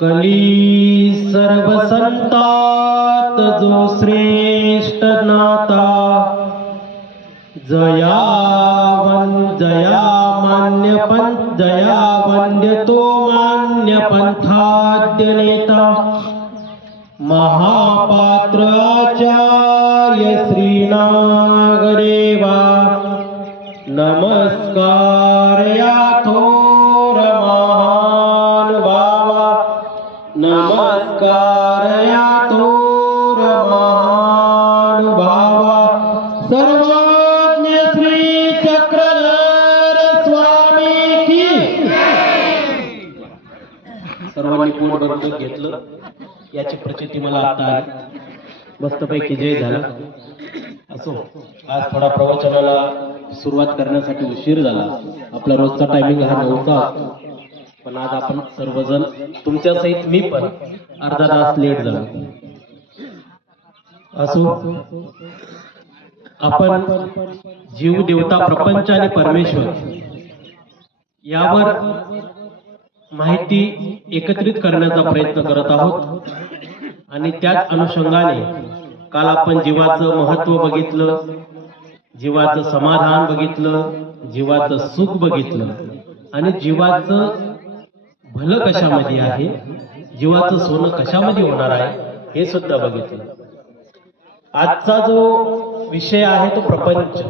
कली सर्व संतात जो श्रेष्ठ नाता, जया वंद्य तो मान्य पंथाद्य नेता, महापात्र आचार्य श्रीनागदेवा, नमस्कार या थोर महानुभावा, नमस्कार या थोर महानुभावा, सर्वज्ञ श्री चक्रधर स्वामी की. सर्वांनी पोट भरून घेतलं याची प्रचिती मला आता आली. मस्तपैकी जय झाला. असो, आज थोडा प्रवचनाला सुरुवात करण्यासाठी उशीर झाला. आपला रोजचा टायमिंग हा 9चा असतो, पण आज आपण सर्वजण तुमच्या सहित मी पण अर्धा तास लेट झालो. असो, आपण जीव, देवता, प्रपंच आणि परमेश्वर यावर माहिती एकत्रित करण्याचा प्रयत्न करत आहोत. आणि त्याच अनुषंगाने काल आपण जीवाचं महत्व बघितलं, जीवाचं समाधान बघितलं, जीवाचं सुख बघितलं आणि जीवाचं भलं कशामध्ये आहे, जीवाचं सोनं कशामध्ये होणार आहे हे सुद्धा बघितलं. आजचा जो विषय आहे तो प्रपंच.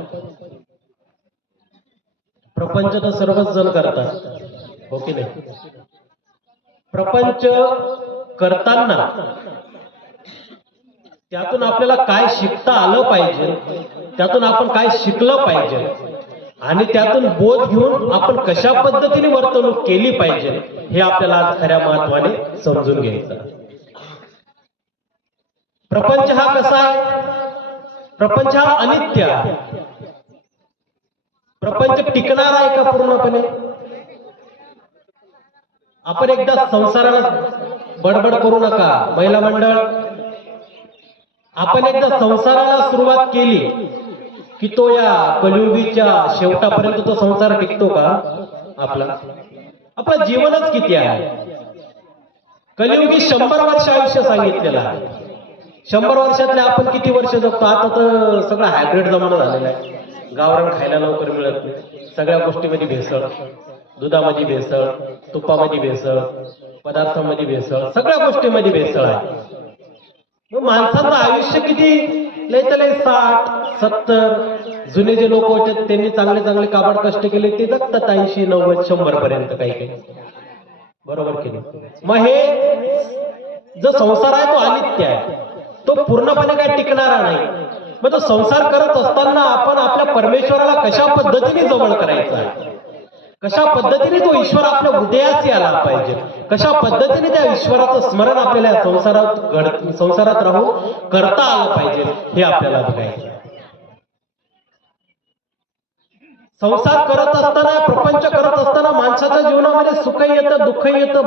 प्रपंच तर सर्वच जण करतात, हो की नाही? प्रपंच करताना त्यातून आपल्याला काय शिकता आलं पाहिजे, त्यातून आपण काय शिकलं पाहिजे आणि त्यातून बोध घेऊन आपण कशा पद्धतीने वर्तणूक केली पाहिजे हे आपल्याला आज खऱ्या महत्वाने समजून घ्यायचं. प्रपंच हा कसा आहे? प्रपंच हा अनित्य आहे. प्रपंच टिकणार आहे का पूर्णपणे? आपण एकदा संसाराला बडबड करू नका महिला मंडळ. आपण एकदा संसाराला सुरुवात केली की तो या कलियुगीच्या शेवटापर्यंत तो संसार टिकतो का? आपलं जीवनच किती आहे? कलियुगी 100 वर्ष आयुष्य सांगितलेलं आहे. 100 वर्षातले आपण किती वर्ष जगतो? आता तर सगळं हायब्रिड जमाना झालेला आहे. गावरान खायला लवकर मिळत नाही, सगळ्या गोष्टीमध्ये भेसळ, दुधामध्ये भेसळ, तुपामध्ये भेसळ, पदार्थांमध्ये भेसळ, सगळ्या गोष्टीमध्ये भेसळ आहे. मग माणसाचं आयुष्य किती? लय तर लय 60-70. जुने जे लोक होते त्यांनी चांगले चांगले काबाड कष्ट केले, ते जगतात 80-90-100 पर्यंत काही काही, बरोबर की नाही? मग हे जो संसार आहे तो अनित्य आहे, तो पूर्णपणे काय टिकणारा नाही. मग तो संसार करत असताना आपण आपल्या परमेश्वराला कशा पद्धतीने जवळ करायचा आहे, कशा पद्धतीने तो ईश्वर आपल्या हृदयाशी आला पाहिजे, कशा पद्धतीने त्या ईश्वराचं स्मरण आपल्याला संसारात राहून करता आलं पाहिजे हे आपल्याला बघायचं. संसार करत असताना, प्रपंच करत असताना माणसाच्या जीवनामध्ये सुखही येतं, दुःखही येतं,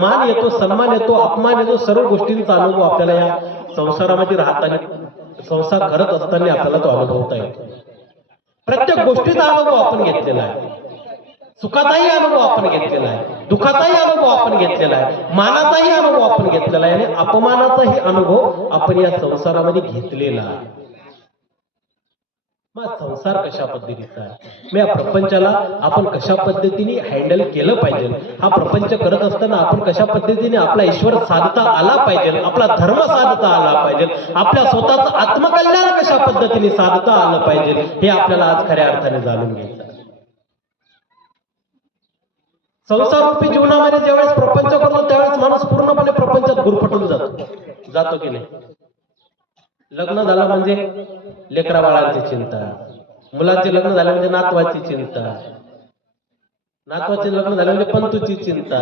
मान येतो, सन्मान येतो, अपमान येतो. सर्व गोष्टींचा अनुभव आपल्याला या संसारामध्ये राहताना, संसार करत असताना आपल्याला तो अनुभवता येतो. प्रत्येक गोष्टीचा अनुभव आपण घेतलेला आहे. सुखाचाही अनुभव आपण घेतलेला आहे, दुःखाचाही अनुभव आपण घेतलेला आहे, मानाचाही अनुभव आपण घेतलेला आहे आणि अपमानाचाही अनुभव आपण या संसारामध्ये घेतलेला आहे. मग संसार कशा पद्धतीचा आहे, मग या प्रपंचाला आपण कशा पद्धतीने हँडल केलं पाहिजे, हा प्रपंच करत असताना आपण कशा पद्धतीने आपला ईश्वर साधता आला पाहिजे, आपला धर्म साधता आला पाहिजे, आपल्या स्वतःचं आत्मकल्याण कशा पद्धतीने साधता आलं पाहिजे हे आपल्याला आज खऱ्या अर्थाने जाणून घ्यायचं. संसाररूपी जीवनामध्ये ज्यावेळेस प्रपंच करतो त्यावेळेस माणूस पूर्णपणे प्रपंचात गुरफटून जातो की नाही? लग्न झालं म्हणजे लेकरा बाळांची चिंता, मुलांचे लग्न झाले म्हणजे नातवाची चिंता, नातवाचे लग्न झाले म्हणजे पंतूची चिंता.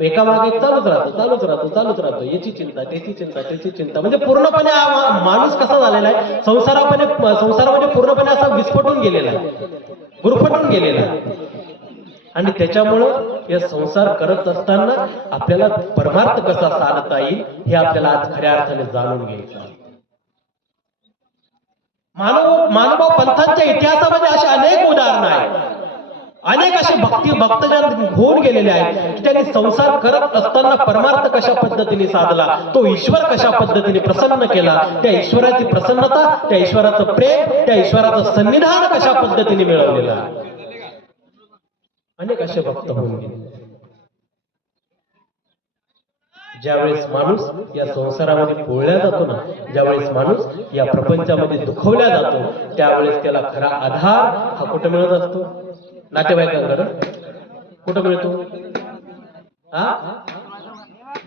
एकामागे चालूच राहतो, याची चिंता, त्याची चिंता, त्याची चिंता. म्हणजे पूर्णपणे माणूस कसा झालेला आहे, संसारामध्ये पूर्णपणे असा विस्फोटून गेलेला आहे, गुरफटून गेलेला आहे. आणि त्याच्यामुळं या संसार करत असताना आपल्याला परमार्थ कसा साधता येईल हे आपल्याला आज खऱ्या अर्थाने जाणून घ्यायचं आहे. मानव पंथांच्या इतिहासामध्ये अशी अनेक उदाहरणं आहेत अनेक असे भक्तजन होऊन गेलेले आहेत की त्यांनी संसार करत असताना परमार्थ कशा पद्धतीने साधला, तो ईश्वर कशा पद्धतीने प्रसन्न केला, त्या ईश्वराची प्रसन्नता, त्या ईश्वराचं प्रेम, त्या ईश्वराचं सन्निधान कशा पद्धतीने मिळवलेलं आहे. अनेक असे भक्त होऊन गेले. ज्यावेळेस माणूस या संसारामध्ये पोळल्या जातो ना, ज्यावेळेस माणूस या प्रपंचामध्ये दुखवल्या जातो, त्यावेळेस त्याला खरा आधार हा कुठं मिळत असतो? नातेवाईकांकडे. कुठं मिळतो?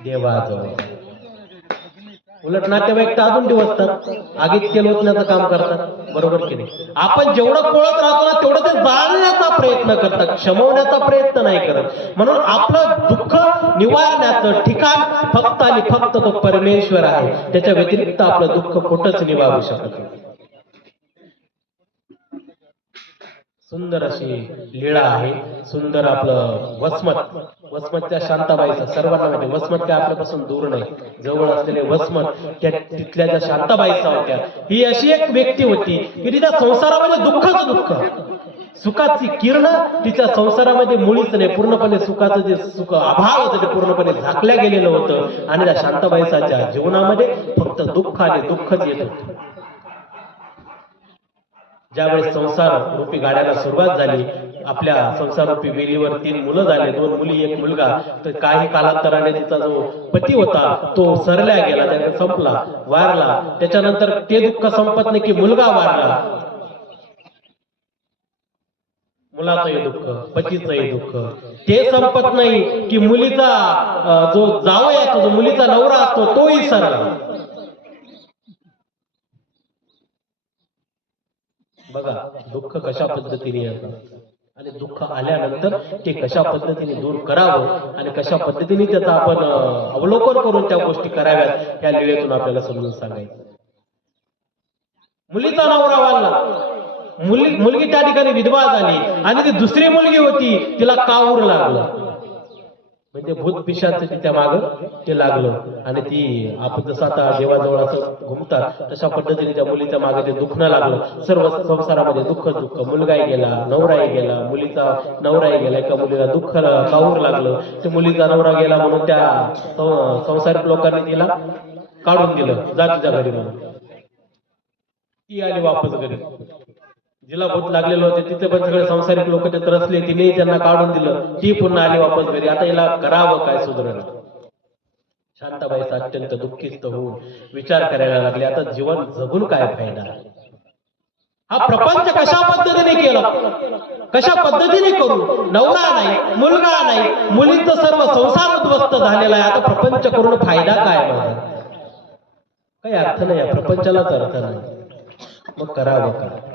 देवाजवळ. उलट नातेवाईक तर अजून दिवसतात, आगीत तेल ओतण्याचं काम करतात, बरोबर की नाही? आपण जेवढं कोळत राहतो ना तेवढं ते जाळण्याचा प्रयत्न करतात, क्षमवण्याचा प्रयत्न नाही करत. म्हणून आपलं दुःख निवारण्याचं ठिकाण फक्त आणि फक्त तो परमेश्वर आहे. त्याच्या व्यतिरिक्त आपलं दुःख कुठंच निवारू शकत नाही. सुंदर अशी लीळा आहे. सुंदर आपलं वसमतच्या शांताबाईचा सर्वांना माहिती. वसमत काय आपल्यापासून दूर नाही, जवळ असलेले वसमत त्या तिथल्या ज्या शांताबाईचा होत्या. ही अशी एक व्यक्ती होती की तिच्या संसारामध्ये दुःखच दुःख, सुखाची किरण तिच्या संसारामध्ये मुळीच नाही. पूर्णपणे सुखाचं जे सुख अभाव होतं ते पूर्णपणे झाकल्या गेलेलं होतं आणि त्या शांताबाईच्या जीवनामध्ये फक्त दुःख आणि दुःखच येत होतं. ज्यावेळेस संसार रूपी गाड्याला सुरुवात झाली, आपल्या संसार रूपी वेलीवर 3 मुलं झाले, 2 मुली 1 मुलगा. तर काही कालांतराने तिचा जो पती होता तो सरल्या गेला, त्याने संपला, वारला. त्याच्यानंतर ते दुःख संपत नाही की मुलगा वारला, मुलाचंही दुःख, पतीचंही दुःख. ते संपत नाही की मुलीचा जो जावई असतो, जो मुलीचा नवरा असतो, तोही सरला. बघा दुःख कशा पद्धतीने येतं आणि दुःख आल्यानंतर ते कशा पद्धतीने दूर करावं आणि कशा पद्धतीने त्याचा आपण अवलोकन करून त्या गोष्टी कराव्यात, या लीळेतून आपल्याला समजून सांगायचं. मुलीचा नवरा वारला, मुलगी त्या ठिकाणी विधवा झाली आणि ती दुसरी मुलगी होती, तिला काऊर लागलं. म्हणजे भूत पिशाचं तिच्या मागं ते लागलं आणि ती आपण जसं आता देवाजवळ असं घुमतात तशा पद्धतीने त्या मुलीच्या मागे ते दुखणं लागलं. सर्व संसारामध्ये दुःख दुःख. मुलगाही गेला, नवराही गेला, मुलीचा नवराही गेला. एका मुलीला दुःख काऊर लागलं, ते मुलीचा नवरा गेला म्हणून त्या संसारिक लोकांनी तिला काढून दिलं, जा तुझ्या घरी म्हणून. ती आली वापस घरी. जिला भूत लागलेलं होते तिथे पण सगळे संसारिक लोक ते त्रसले, तिने त्यांना काढून दिलं, ती पुन्हा आली वापस घरी. आता हिला करावं काय, सुधरण. शांताबाईचा अत्यंत दुःखित होऊन विचार करायला लागले, आता जीवन जगून काय फायदा? हा प्रपंच कशा पद्धतीने केला, कशा पद्धतीने करू? नवरा नाही, मुलगा नाही, मुलींचा सर्व संसार उद्ध्वस्त झालेला आहे. आता प्रपंच करून फायदा काय? माझा काही अर्थ नाही, या प्रपंचालाच अर्थ नाही. मग करावं काय?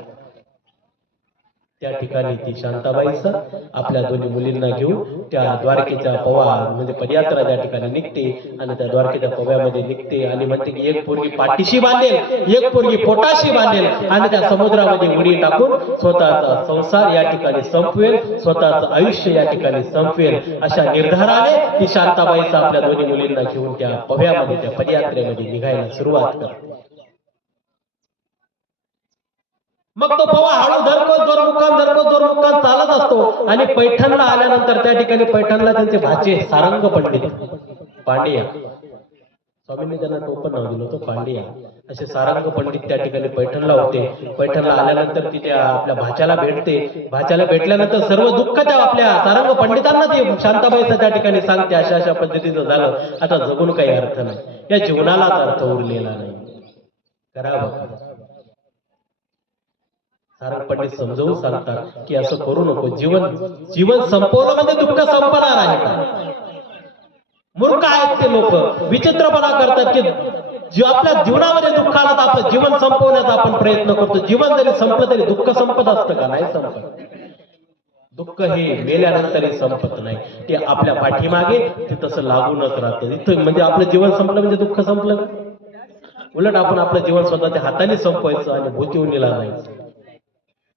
त्या ठिकाणी ती शांताबाईचा आपल्या दोन्ही मुलींना घेऊन त्या द्वारकेच्या पवा म्हणजे पदयात्रा त्या ठिकाणी निघते आणि त्या द्वारकेच्या पव्यामध्ये निघते आणि म्हणते की एक पोरगी पाठीशी बांधेल, एक पोरगी पोटाशी बांधेल आणि त्या समुद्रामध्ये उडी टाकून स्वतःचा संसार या ठिकाणी संपवेल, स्वतःचं आयुष्य या ठिकाणी संपवेल. अशा निर्धाराने ती शांताबाईचा आपल्या दोन्ही मुलींना घेऊन त्या पव्यामध्ये त्या पदयात्रेमध्ये निघायला सुरुवात करते. मग तो पवा हळू धरकत जोर मुक्काम चालत असतो आणि पैठणला आल्यानंतर त्या ठिकाणी पैठणला त्यांचे भाचे सारंग पंडित पांडिया, स्वामींनी त्यांना टोपण नाव दिलं होतं पांडिया, असे सारंग पंडित त्या ठिकाणी पैठणला होते. पैठणला आल्यानंतर ती त्या आपल्या भाच्याला भेटते. भाच्याला भेटल्यानंतर सर्व दुःख त्या आपल्या सारंग पंडितांना ती शांताबाईचा त्या ठिकाणी सांगते, अशा अशा पद्धतीचं झालं, आता जगून काही अर्थ नाही, या जीवनालाच अर्थ उरलेला नाही, करावं. सारंग पंडित समजावून सांगतात की असं करू नको, जीवन संपवलं म्हणजे दुःख संपणार आहे का? मूर्ख आहेत ते लोक, विचित्रपणा करतात की आपल्या जीवनामध्ये दुःख आलं तर आपलं जीवन संपवण्याचा आपण प्रयत्न करतो. जीवन जरी संपलं तरी दुःख संपत असतं का? नाही संपत. दुःख हे मेल्यानंतरही संपत नाही, ते आपल्या पाठीमागे ते तसं लागूनच राहतं. इथं म्हणजे आपलं जीवन संपलं म्हणजे दुःख संपलं. उलट आपण आपलं जीवन स्वतःच्या हाताने संपवायचं आणि भूतीवनीला जायचं.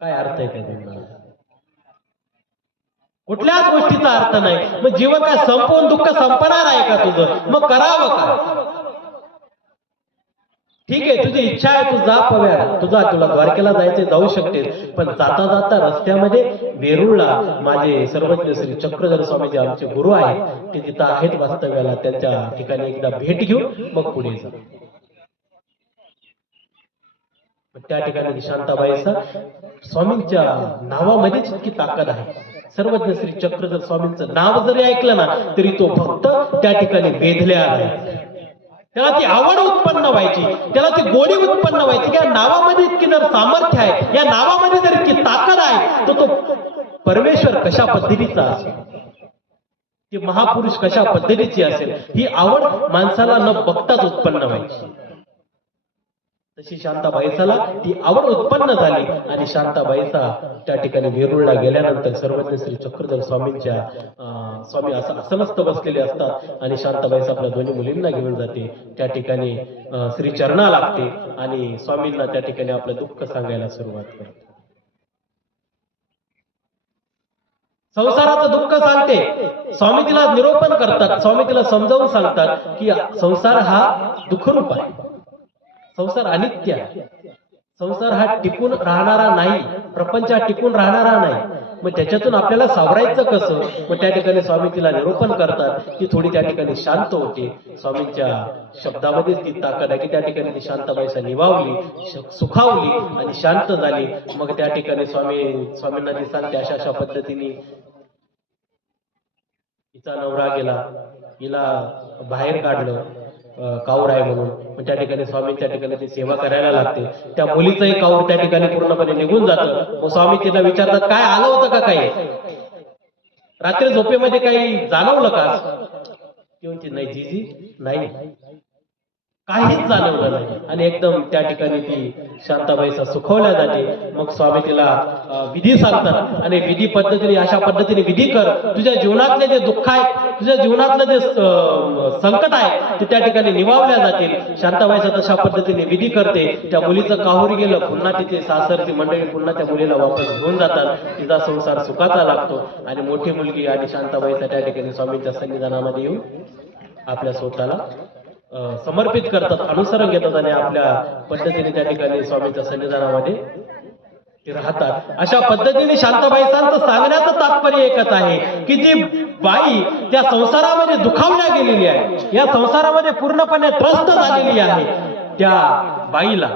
काय अर्थ आहे त्या जीवनाला? कुठल्याच गोष्टीचा अर्थ नाही. मग जीवन काय संपवून दुःख संपणार आहे का तुझं? मग करावं काय? ठीक आहे, तुझी इच्छा आहे, तू जा पव्या, तुला द्वारकेला जायचे जाऊ शकतेस, पण जाता जाता रस्त्यामध्ये वेरूळला माझे सर्वज्ञ श्री चक्रधर स्वामी जे आमचे गुरु आहेत ते तिथं आहेत वास्तव्याला, त्यांच्या ठिकाणी एकदा भेट घेऊ, मग पुढे जा. त्या ठिकाणी शांताबाईचा स्वामींच्या नावामध्येच इतकी ताकद आहे. सर्वज्ञ श्री चक्रधर स्वामींचं नाव जरी ऐकलं ना तरी तो भक्त त्या ठिकाणी वेधल्या आहे. त्याला ती आवड उत्पन्न व्हायची, त्याला ती गोडी उत्पन्न व्हायची. या नावामध्ये इतकी जर सामर्थ्य आहे, या नावामध्ये जर इतकी ताकद आहे, तर तो परमेश्वर कशा पद्धतीचा असेल, ती महापुरुष कशा पद्धतीची असेल, ही आवड माणसाला न बघताच उत्पन्न व्हायची. तशी शांताबाईचाला ती आवड उत्पन्न झाली आणि शांताबाईचा त्या ठिकाणी वेरूळला गेल्यानंतर सर्वज्ञ श्री चक्रधर स्वामींच्या स्वामी असं आसनस्थ बसलेले असतात आणि शांताबाईचा आपल्या दोन्ही मुलींना घेऊन जाते. त्या ठिकाणी श्री चरणा लागते आणि स्वामींना त्या ठिकाणी आपलं दुःख सांगायला सुरुवात करते. संसाराचं दुःख सांगते. स्वामी तिला निरोपण करतात, स्वामी तिला समजावून सांगतात की संसार हा दुःखरूप आहे, संसार अनित्य आहे, संसार हा टिकून राहणारा नाही, प्रपंच हा टिकून राहणारा नाही. मग त्याच्यातून आपल्याला सावरायचं कसं? मग त्या ठिकाणी स्वामी तिला निरूपण करतात. ती थोडी त्या ठिकाणी शांत होते. स्वामींच्या शब्दामध्येच ती ताकद आहे की त्या ठिकाणी ती शांताबाईसा निवावली, सुखावली आणि शांत झाली. मग त्या ठिकाणी स्वामींना ती सांगते अशा अशा पद्धतीने तिचा नवरा गेला, हिला बाहेर काढलं काऊर आहे म्हणून. पण त्या ठिकाणी स्वामी त्या ठिकाणी ती सेवा करायला लागते. त्या मुलीचंही काऊर त्या ठिकाणी पूर्णपणे निघून जातं. मग स्वामी तिला विचारतात काय आलं होतं का काही, रात्री झोपेमध्ये काही जाणवलं का? ती म्हणते नाही जीजी नाही, काहीच जाणवलं नाही. आणि एकदम त्या ठिकाणी ती शांताबाईचा सुखवल्या जाते. मग स्वामी तिला विधी सांगतात आणि विधी पद्धतीने अशा पद्धतीने विधी कर, तुझ्या जीवनातले जे दुःख आहे, तुझ्या जीवनातलं जे संकट आहे ते त्या ठिकाणी निवावल्या जातील. शांताबाईचा तशा पद्धतीने विधी करते. त्या मुलीचं काहुरी गेलं, पुन्हा तिथे सासरची मंडळी पुन्हा त्या मुलीला वापस घेऊन जातात. तिचा संसार सुखाचा लागतो आणि मोठी मुलगी आणि शांताबाईचा त्या ठिकाणी स्वामींच्या सन्निधानामध्ये येऊन आपल्या स्वतःला समर्पित करतात, अनुसरण घेतात आणि आपल्या पद्धतीने त्या ठिकाणी स्वामींच्या सन्निधानामध्ये ते राहतात. अशा पद्धतीने शांताबाईंचं सांगण्याचं तात्पर्य एकच आहे की जी बाई त्या संसारामध्ये दुखावल्या गेलेली आहे, या संसारामध्ये पूर्णपणे त्रस्त झालेली आहे, त्या बाईला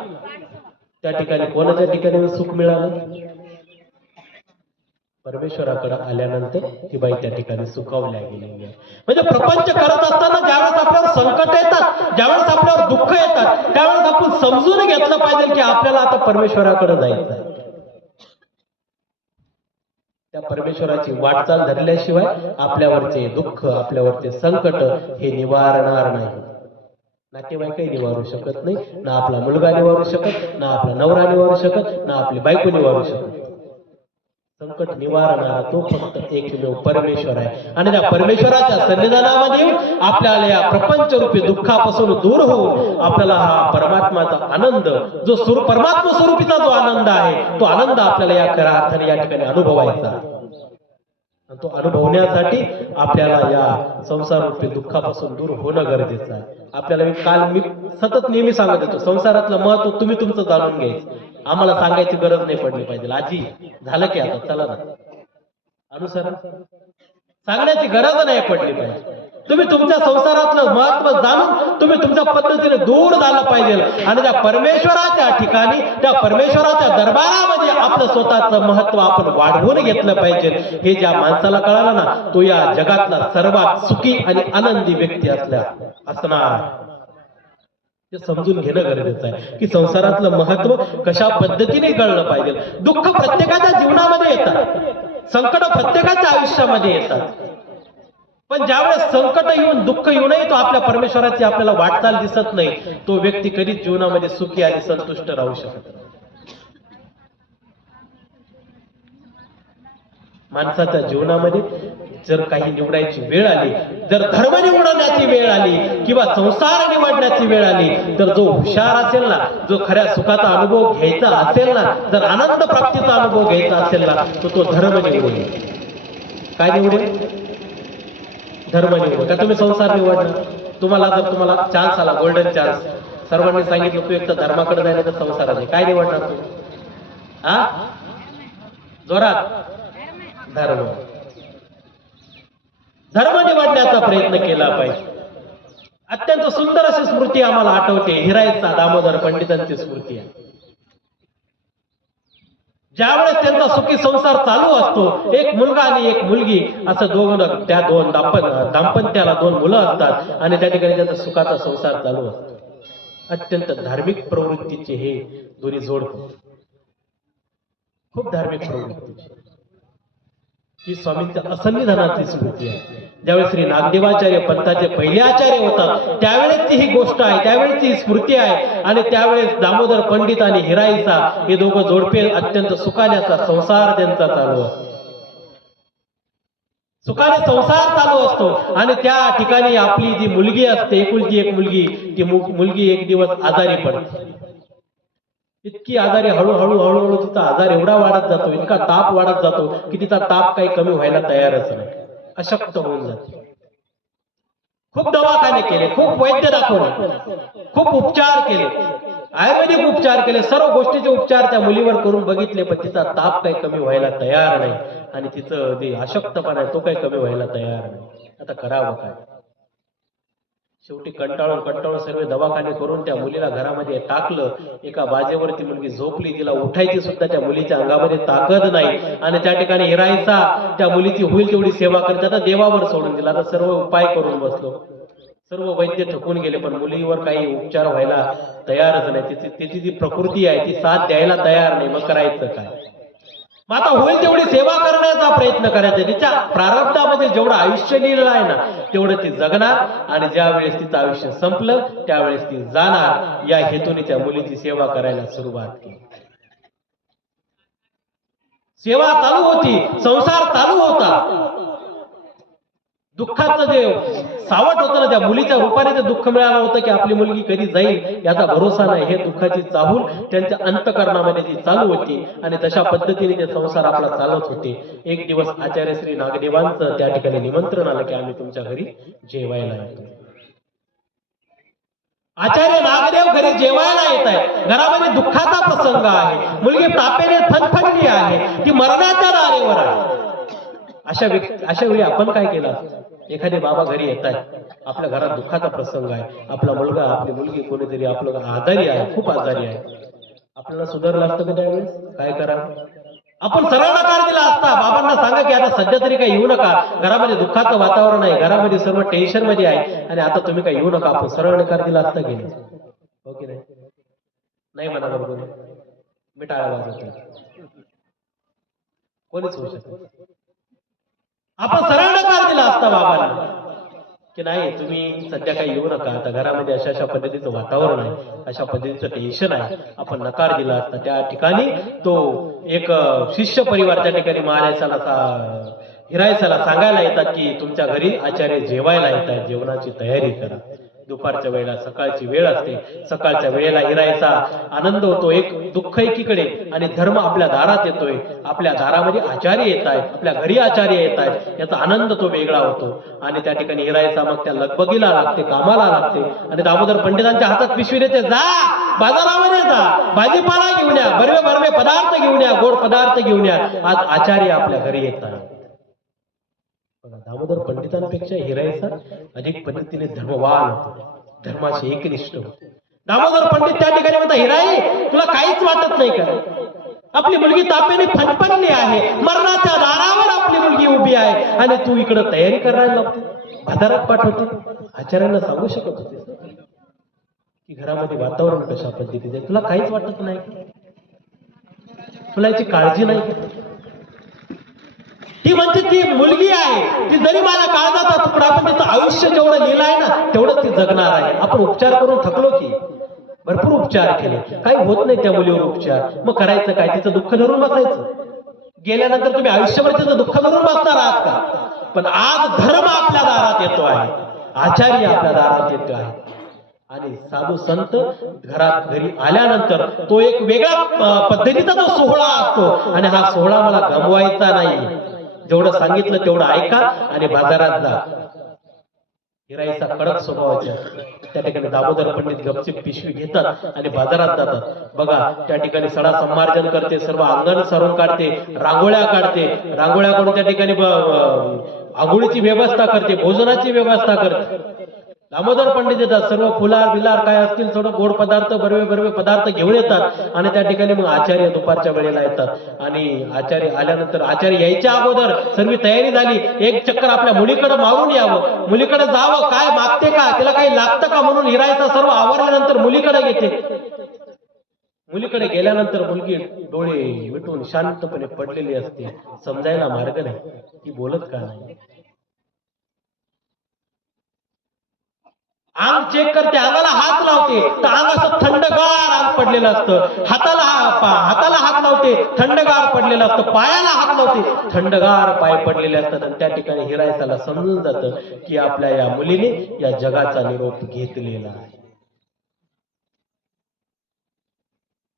त्या ठिकाणी कोणाच्या ठिकाणी सुख मिळालं? परमेश्वराकडे आल्यानंतर ती बाई त्या ठिकाणी सुखावल्या गेलेली आहे. म्हणजे प्रपंच करत असताना ज्यावेळेस आपल्यावर संकट येतात, ज्यावेळेस आपल्यावर दुःख येतात, त्यावेळेस आपण समजून घेतलं पाहिजे की आपल्याला आता परमेश्वराकडे जायचं आहे. त्या परमेश्वराची वाटचाल धरल्याशिवाय आपल्यावरचे दुःख, आपल्यावरचे संकट हे निवारणार नाही. नातेवाईकही निवारू शकत नाही, ना आपला मुलगा निवारू शकत, ना आपला नवरा निवारू शकत, ना आपली बायको निवारू शकत. संकट निवारणारा तो फक्त एकमेव परमेश्वर आहे. आणि त्या परमेश्वराच्या सन्निधानामध्ये येऊन आपल्याला या प्रपंचरूपी दुःखापासून दूर होऊन आपल्याला हा परमात्माचा आनंद, जो परमात्मा स्वरूपीचा जो आनंद आहे, तो आनंद आपल्याला या खऱ्या अर्थाने या ठिकाणी अनुभवायचा. तो अनुभवण्यासाठी आपल्याला या संसाररूपी दुःखापासून दूर होणं गरजेचं आहे. आपल्याला मी सतत नेहमी सांगत येतो, संसारातलं महत्व तुम्ही तुमचं जाणून घ्यायचं, आम्हाला सांगायची गरज नाही पडली पाहिजे. आजी झालं की आता चला ना अनुसरण, सांगण्याची गरज नाही पडली पाहिजे. तुम्ही तुमच्या संसारातलं महत्व जाणून तुम्ही तुमच्या पद्धतीने दूर झालं पाहिजे आणि त्या परमेश्वराच्या ठिकाणी, त्या परमेश्वराच्या दरबारामध्ये आपलं स्वतःचं महत्व आपण वाढवून घेतलं पाहिजे. हे ज्या माणसाला कळालं ना, तो या जगातला सर्वात सुखी आणि आनंदी व्यक्ती असणार. ते समजून घेणं गरजेचं आहे की संसारातलं महत्व कशा पद्धतीने कळलं पाहिजे. दुःख प्रत्येकाच्या जीवनामध्ये येतात, संकट प्रत्येकाच्या आयुष्यामध्ये येतात, पण ज्यावेळेस संकट येऊन दुःख येऊनही तो आपल्या परमेश्वराची आपल्याला वाटचाल दिसत नाही, तो व्यक्ती कधीच जीवनामध्ये सुखी आणि संतुष्ट राहू शकत नाही. माणसाच्या जीवनामध्ये जर काही निवडायची वेळ आली, जर धर्म निवडण्याची वेळ आली किंवा संसार निवडण्याची वेळ आली, तर जो हुशार असेल ना, जो खऱ्या सुखाचा अनुभव घ्यायचा असेल ना, जर आनंद प्राप्तीचा अनुभव घ्यायचा असेल ना, तो धर्म निवडेल. काय निवडेल? धर्म निवडेल. का तुम्ही संसार निवडणार? तुम्हाला चान्स आला, गोल्डन चान्स, सर्वांनी सांगितलं तू एक तर धर्माकडे जायला तर संसाराने काय निवडणार तू? हा, जोरात धर्म. धर्म निवडण्याचा प्रयत्न केला पाहिजे. अत्यंत सुंदर अशी स्मृती आम्हाला आठवते, हिरायचा दामोदर पंडितांची स्मृती आहे. ज्यावेळेस त्यांचा सुखी संसार चालू असतो, एक मुलगा आणि एक मुलगी असं त्या दोन दाम्पत्याला 2 मुलं असतात आणि त्या ठिकाणी त्यांचा सुखाचा संसार चालू असतो. अत्यंत धार्मिक प्रवृत्तीचे हे दोन्ही जोडपं, खूप धार्मिक प्रवृत्तीचे. ही स्वामींच्या असन्निधानाची स्मृती आहे. ज्यावेळेस श्री नागदेवाचार्य पंथाचे पहिले आचार्य होतात त्यावेळेसची ही गोष्ट आहे, त्यावेळेसची ही स्मृती आहे. आणि त्यावेळेस दामोदर पंडित आणि हिराईचा हे दोघं जोडपे अत्यंत सुखाने संसार त्यांचा चालू असतो, सुखाने संसार चालू असतो. आणि त्या ठिकाणी आपली जी मुलगी असते, एकुलती एक मुलगी, ती मुलगी एक दिवस आजारी पडते. इतकी आजारी, हळूहळू तिचा आजार एवढा वाढत जातो, इतका ताप वाढत जातो की तिचा ताप काही कमी व्हायला तयारच नाही, अशक्त होऊन जाते. खूप दवाखाने केले, खूप वैद्य दाखवले, खूप उपचार केले, आयुर्वेदिक उपचार केले, सर्व गोष्टीचे उपचार त्या मुलीवर करून बघितले, पण तिचा ताप काही कमी व्हायला तयार नाही आणि तिचं जे अशक्तपणा आहे तो काही कमी व्हायला तयार नाही. आता करावं काय? शेवटी कंटाळून सर्व दवाखाने करून त्या मुलीला घरामध्ये टाकलं. एका बाजेवरती मुलगी झोपली, तिला उठायची सुद्धा त्या मुलीच्या अंगामध्ये ताकद नाही. आणि त्या ठिकाणी हिरायचा त्या मुलीची होईल तेवढी सेवा करत आता देवावर सोडून दिला. आता सर्व उपाय करून बसलो, सर्व वैद्य थकून गेले, पण मुलीवर काही उपचार व्हायला तयारच नाही. तिची जी प्रकृती आहे ती साथ द्यायला तयार नाही. मग करायचं काय? मग आता होईल तेवढी सेवा करण्याचा प्रयत्न करायचा. तिच्या प्रारब्धामध्ये जेवढं आयुष्य लिहिलेलं आहे ना तेवढं ती जगणार, आणि ज्या वेळेस तिचं आयुष्य संपलं त्यावेळेस ती जाणार. या हेतूने त्या मुलीची सेवा करायला सुरुवात केली. सेवा चालू होती, संसार चालू होता. दुःखाचं जे सावट होतं ना, त्या मुलीच्या रूपाने ते दुःख मिळालं होतं की आपली मुलगी कधी जाईल याचा भरोसा नाही. हे दुःखाची चाहूल त्यांच्या अंतःकरणामध्ये जी चालू होती आणि तशा पद्धतीने ते संसार आपला चालत होते. एक दिवस आचार्य श्री नागदेवांचं त्या ठिकाणी निमंत्रण आलं की आम्ही तुमच्या घरी जेवायला येतो. आचार्य नागदेव घरी जेवायला येत आहे. घरामध्ये दुःखाचा प्रसंग आहे, मुलगी तापेने फणफणली आहे, ती मरणाच्या दारेवर आहे. अशा वेळी आपण काय केलं? एखादे बाबा घरी येत आहेत, आपल्या घरात दुःखाचा प्रसंग आहे, आपला मुलगा आपली मुलगी कोणीतरी आपलं आजारी आहे, खूप आजारी आहे, आपल्याला सुधारलं असतं का त्यावेळेस? काय करा? आपण सरळ नकार दिला असता. बाबांना सांगा की आता सध्या तरी काही येऊ नका, घरामध्ये दुःखाचं वातावरण आहे, घरामध्ये सर्व टेन्शन मध्ये आहे आणि आता तुम्ही काही येऊ नका. आपण सरळ नकार दिला असता की नाही? हो की नाही? नाही म्हणा बरोबर, मी टाळा वाजवतो, कोणीच होऊ शकत. आपण सरळ नकार दिला असता बाबांना की नाही तुम्ही सध्या काही येऊ नका, आता घरामध्ये अशा पद्धतीचं वातावरण आहे, अशा पद्धतीचं टेन्शन आहे, आपण नकार दिला असता. त्या ठिकाणी तो एक शिष्य परिवार त्या ठिकाणी हिरायसाला सांगायला येतात की तुमच्या घरी आचार्य जेवायला येतात, जेवणाची तयारी करा. दुपारच्या वेळेला सकाळची वेळ असते, सकाळच्या वेळेला हिरायचा आनंद होतो. एक दुःख एकीकडे आणि धर्म आपल्या दारात येतोय, आपल्या दारामध्ये आचार्य येत आहेत, आपल्या घरी आचार्य येत आहेत, याचा आनंद तो वेगळा होतो. आणि त्या ठिकाणी हिरायचा मग त्या लगबगीला लागते, कामाला लागते आणि दामोदर पंडितांच्या हातात पिशवी देते, जा बाजारामध्ये जा, भाजीपाला घेऊन या, बरवे पदार्थ घेऊन या, गोड पदार्थ घेऊन या, आज आचार्य आपल्या घरी येत आहे. दामोदर पंडितांपेक्षा हिरायचा अधिक पद्धतीने धर्मवान होतो, धर्माशी एकनिष्ठ होतो. दामोदर पंडित त्या ठिकाणी म्हणतात, हिराई तुला काहीच वाटत नाही का? आपली मुलगी तापेने फणफणली आहे, मरणाच्या दारावर आपली मुलगी उभी आहे आणि तू इकडे तयारी करायला लागते, बाजारात पाठवते. आचार्यांना सांगू शकत होते की घरामध्ये वातावरण कशा पद्धतीचे, तुला काहीच वाटत नाही, तुला याची काळजी नाही. ती म्हणते ती मुलगी आहे, ती जरी माझ्या काळजाचा तुकडा, पण तिचं आयुष्य जेवढं लिहिलं आहे ना तेवढं ती जगणार आहे. आपण उपचार करून थकलो की, भरपूर उपचार केले, काही होत नाही त्या मुलीवर उपचार, मग करायचं काय? तिचं दुःख धरून बसायचं? गेल्यानंतर तुम्ही आयुष्यभर तिचं दुःख धरून बसणार आहात का? पण आज धर्म आपल्या दारात येतो आहे, आचार्य आपल्या दारात येतो आहे आणि साधू संत घरी आल्यानंतर तो एक वेगळ्या पद्धतीचा तो सोहळा असतो आणि हा सोहळा मला गमवायचा नाही. जेवढं सांगितलं तेवढं ऐका आणि बाजारात जा. हिराईचा कडक स्वभावाचे त्या ठिकाणी दामोदर पंडित गपचीप पिशवी घेतात आणि बाजारात जातात. बघा त्या ठिकाणी सडा संमार्जन करते, सर्व अंगण सारून काढते, रांगोळ्या काढते, रांगोळ्या काढून त्या ठिकाणी आंघोळीची व्यवस्था करते, भोजनाची व्यवस्था करते. दामोदर पंडित येतात, सर्व फुलार बिलार काय असतील सर्व गोड पदार्थ बरवे बरवे पदार्थ घेऊन येतात आणि त्या ठिकाणी मग आचार्य दुपारच्या वेळेला येतात आणि आचार्य आल्यानंतर आचार्य यायच्या अगोदर सर्व तयारी झाली, एक चक्कर आपल्या मुलीकडे मागून यावं, मुलीकडे जावं, काय मागते का, तिला काही लागतं का म्हणून हिरायचा सर्व आवरल्यानंतर मुलीकडे घेते. मुलीकडे गेल्यानंतर मुलगी डोळे मिटून शांतपणे पडलेली असते, समजायला मार्ग नाही, ती बोलत का नाही. अंग चेक करते, अंगाला हात लावते तर अंग असं थंडगार अंग पडलेलं असतं, हाताला हात लावते थंडगार पडलेलं असतं, पायाला हात लावते थंडगार पाय पडलेले असतात. आणि त्या ठिकाणी हिरायसाला समजून जातं की आपल्या या मुलीने या जगाचा निरोप घेतलेला आहे.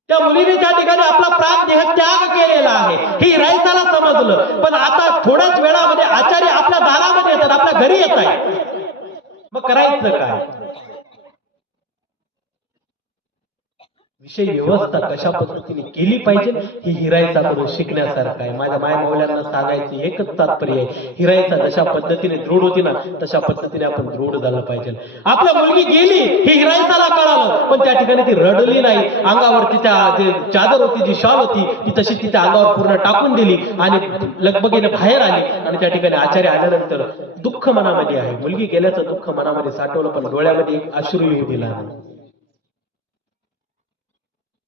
त्या मुलीने त्या ठिकाणी आपला प्राण देह त्याग केलेला आहे हे हिरायसाला समजलं. पण आता थोड्याच वेळामध्ये आचार्य आपल्या दारामध्ये येतात, आपल्या घरी येत आहे, मग करायचं काय. विषय व्यवस्था कशा पद्धतीने केली पाहिजे ही हिरायसाकडून शिकण्यासारखं आहे. माझ्या माय मौल्यांना सांगायचं एकच तात्पर्य आहे, हिरायसा जशा पद्धतीने दृढ होती ना तशा पद्धतीने आपण दृढ झालं पाहिजे. आपल्या मुलगी गेली हे हिरायसाला कळालं, पण त्या ठिकाणी ती रडली नाही, अंगावर तिच्या जे चादर होती, जी शॉल होती ती तशी तिच्या अंगावर पूर्ण टाकून दिली आणि लगबगीने बाहेर आली. आणि त्या ठिकाणी आचार्य आल्यानंतर दुःख मनामध्ये आहे, मुलगी गेल्याचं दुःख मनामध्ये साठवलं, पण डोळ्यामध्ये एक अश्रू येऊ दिला नाही.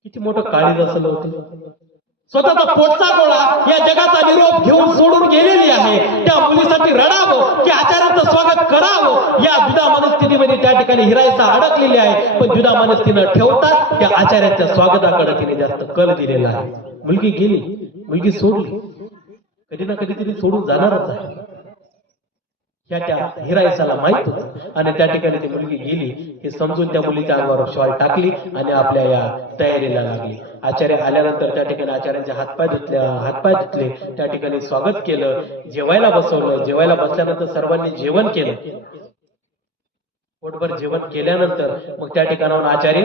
किती मोठं काळीज असलं होतं. स्वतःचा पोटचा गोळा या जगाचा निरोप घेऊन सोडून गेलेली आहे, त्या मुलीसाठी रडावं की आचार्याचं स्वागत करावं या द्विधा मनस्थितीमध्ये त्या ठिकाणी हिरायसा अडकलेली आहे. पण द्विधा मनस्थिती न ठेवता त्या आचार्याच्या स्वागताकडे तिने जास्त कल दिलेला आहे. मुलगी गेली, मुलगी सोडली, कधी ना कधीतरी सोडून जाणारच आहे त्या हिरायसाला माहित होतं. आणि त्या ठिकाणी ती मुलगी गेली हे समजून त्या मुलीच्या अंगावर शॉल टाकली आणि आपल्या या तयारीला लागली. आचार्य आल्यानंतर त्या ठिकाणी आचार्यांचे हातपाय धुतले, त्या ठिकाणी स्वागत केलं, जेवायला बसवलं. जेवायला बसल्यानंतर सर्वांनी जेवण केलं. पोटभर जेवण केल्यानंतर मग त्या ठिकाणाहून आचार्य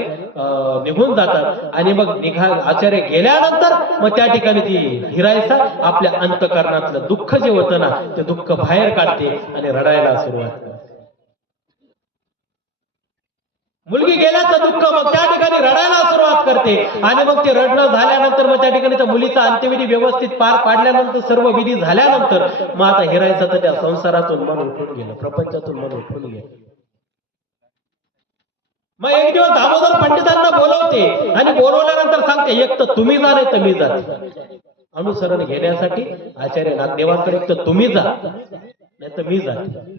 निघून जातात आणि मग आचार्य गेल्यानंतर मग त्या ठिकाणी ती हिरायसा आपल्या अंतःकरणातलं दुःख जे होतं ना ते दुःख बाहेर काढते आणि रडायला सुरुवात करते. मुलगी गेल्याचं दुःख मग त्या ठिकाणी रडायला सुरुवात करते आणि मग ते रडणं झाल्यानंतर मग त्या ठिकाणी त्या मुलीचा अंत्यविधी व्यवस्थित पार पाडल्यानंतर सर्व विधी झाल्यानंतर मग आता हिरायसाचं त्या संसारातून मन उठून गेलं, प्रपंचातून मन उठून गेलं. मग एक दिवस दामोदर पंडितांना बोलवते आणि बोलवल्यानंतर सांगते, एक तर तुम्ही जा नाही तर मी जाते. अनुसरण घेण्यासाठी आचार्य नागदेवांकडे एक तर तुम्ही जा नाही तर मी जाते,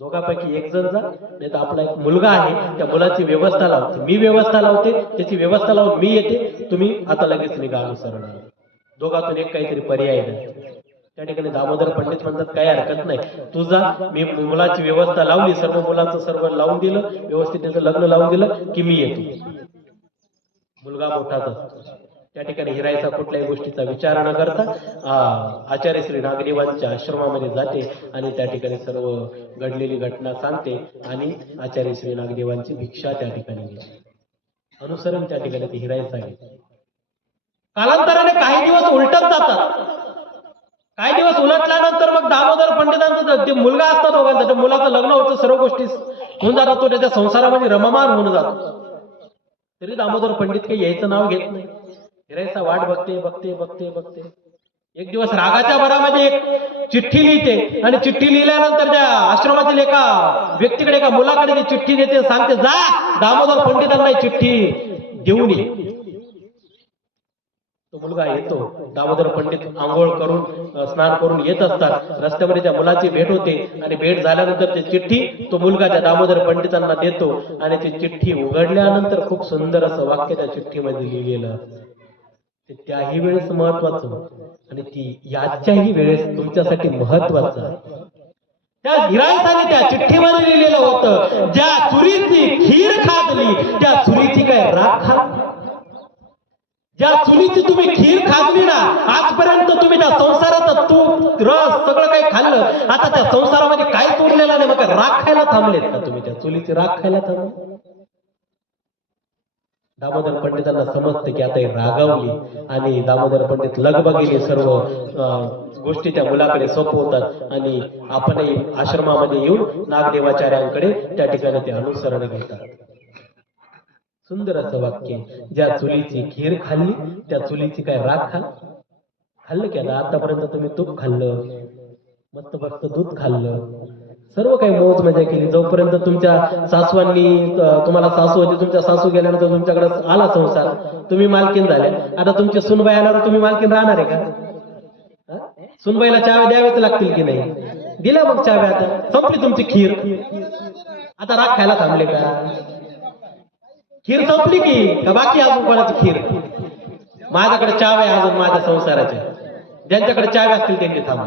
दोघांपैकी एक जण जा, नाही तर आपला एक मुलगा आहे त्या मुलाची व्यवस्था लावते, मी व्यवस्था लावते, त्याची व्यवस्था लावून मी येते, तुम्ही आता लगेच निघा अनुसरण. दोघातून एक काहीतरी पर्याय नाही. त्या ठिकाणी दामोदर पंडित म्हणतात काही हरकत नाही, तू जा, मी मुलाची व्यवस्था लावली, सर्व मुलाचं सर्व लावून दिलं, व्यवस्थित त्याचं लग्न लावून दिलं की मी येतो. मुलगा मोठाच असतो. त्या ठिकाणी हिरायसा कुठल्याही गोष्टीचा विचार न करता आचार्य श्री नागदेवांच्या आश्रमामध्ये जाते आणि त्या ठिकाणी सर्व घडलेली घटना सांगते आणि आचार्य श्री नागदेवांची भिक्षा त्या ठिकाणी घेते. अनुसरण त्या ठिकाणी ती हिरायसा घेते. कालांतराने काही दिवस उलटत जातात. काही दिवस उलटल्यानंतर मग दामोदर पंडितांचा जे मुलगा असतात दोघांचा, त्या मुलाचं लग्न होतं, सर्व गोष्टी होऊन जातात, तो त्याच्या संसारामध्ये रममान होऊन जातो. तरी दामोदर पंडित काही यायचं नाव घेत नाही. हिरायसा वाट बघते. एक दिवस रागाच्या भरामध्ये एक चिठ्ठी लिहिते आणि चिठ्ठी लिहिल्यानंतर त्या आश्रमातील एका व्यक्तीकडे, एका मुलाकडे ती चिठ्ठी देते, सांगते जा दामोदर पंडितांना चिठ्ठी देऊन ये. तो मुलगा येतो. दामोदर पंडित आंघोळ करून स्नान करून येत असतात. रस्त्यामध्ये त्या मुलाची भेट होते आणि भेट झाल्यानंतर ती चिठ्ठी तो मुलगा त्या दामोदर पंडितांना देतो आणि ती चिठ्ठी उघडल्यानंतर खूप सुंदर असं वाक्य त्या चिठ्ठीमध्ये लिहिलेलं ते त्याही वेळेस महत्वाचं आणि ती याच्याही वेळेस तुमच्यासाठी महत्वाचं आहे. त्या हिरायसाने त्या चिठ्ठीमध्ये लिहिलेलं होतं, ज्या चुरीची खीर खाल्ली त्या चुरीची काय राख खाल्ली. ज्या चुलीची तुम्ही खीर खाल्ली ना, आजपर्यंत तुम्ही त्या संसाराचं तूप रस सगळं काही खाल्लं, आता त्या संसारामध्ये काहीच उरलेलं नाही. काय राख खायला थांबलेत का तुम्ही? त्या चुलीची राख खायला थांबले? दामोदर पंडितांना समजते की आता ही रागावली आणि दामोदर पंडित लगबगीने सर्व गोष्टी त्या मुलाकडे सोपवतात आणि आपणही आश्रमामध्ये येऊन नागदेवाचार्यांकडे त्या ठिकाणी ते अनुसरण घेतात. सुंदर असं वाक्य, ज्या चुलीची खीर खाल्ली त्या चुलीची काय राख खाल्लं की? आतापर्यंत तुम्ही तूप खाल्लं, मस्त मस्त दूध खाल्लं, सर्व काही मौज मजा केली. जोपर्यंत तुमच्या सासवांनी, तुम्हाला सासू होती, तुमच्या सासू गेल्यानंतर तुमच्याकडे आला संसार, तुम्ही मालकीन झाल्या. आता तुमची सुनबाई आल्यावर तुम्ही मालकीन राहणार आहे का? सुनबाईला चाव्या द्यावेच लागतील की नाही? दिल्या मग चाव्या, आता संपली तुमची खीर. आता राग खायला थांबले का? खीर संपली की का बाकी अजून कोणाची खीर? माझ्याकडे चाव्या आहे अजून माझ्या संसाराच्या. ज्यांच्याकडे चाव्या असतील त्यांनी थांबा,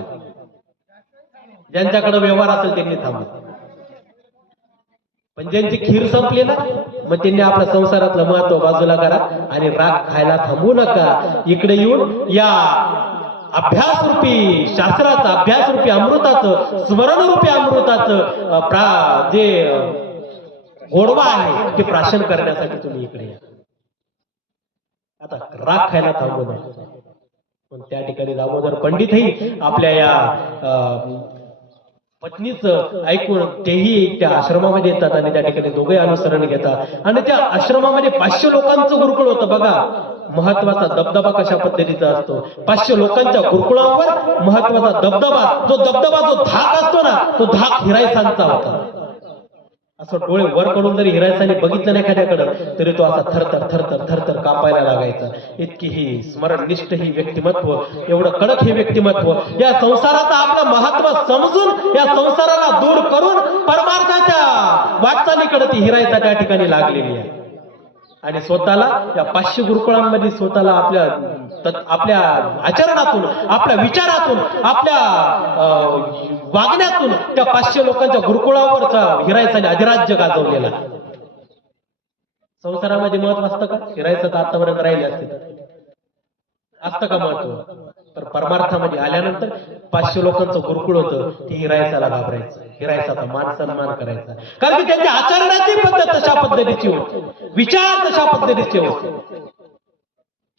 ज्यांच्याकडे व्यवहार असेल त्यांनी थांबा. पण ज्यांची खीर संपली ना, मग त्यांनी आपल्या संसारातलं महत्व बाजूला करा आणि राग खायला थांबू नका. इकडे येऊन या अभ्यासरूपी शास्त्राचं, अभ्यासरूपी अमृताचं, स्मरणरूपी अमृताचं जे गोडवा आहे ते प्राशन करण्यासाठी तुम्ही इकडे या. आता राग खायला थांबू नका. पण त्या ठिकाणी दामोदर पंडितही आपल्या या पत्नीचं ऐकून तेही त्या आश्रमामध्ये येतात आणि त्या ठिकाणी दोघे अनुसरण घेतात. आणि त्या आश्रमामध्ये 500 लोकांचं गुरुकुळ होतं. बघा महत्वाचा दबदबा कशा पद्धतीचा असतो. 500 लोकांच्या गुरुकुळावर महत्वाचा दबदबा, जो धाक असतो ना, तो धाक हिरायसांचा होता. असं डोळे वर करून जरी हिरायसाने बघितलं नाही एखाद्याकडं तरी तो असा थरथर थरथर थरथर कापायला लागायचा. इतकी ही स्मरणनिष्ठ ही व्यक्तिमत्व, एवढं कडक हे व्यक्तिमत्व, या संसाराचं आपलं महत्व समजून या संसाराला दूर करून परमार्थाच्या वाटचालीकडे ती हिरायसा त्या ठिकाणी लागलेली आहे. आणि स्वतःला या 500 गुरुकुळांमध्ये स्वतःला आपल्या आचरणातून, आपल्या विचारातून, आपल्या वागण्यातून त्या 500 लोकांच्या गुरुकुळावरचा हिरायसाने अधिराज्य गाजवलेला. संसारामध्ये महत्व असतं का? हिरायसाचं आतापर्यंत राहिले असते असतं का महत्व? तर परमार्थामध्ये आल्यानंतर 500 लोकांचं गुरुकुळ होतं, ती हिरायसाला घाबरायचं, हिरायसाचा मान सन्मान करायचा. कारण की त्यांच्या आचरणाची पद्धत तशा पद्धतीची होती, विचार तशा पद्धतीचे होते,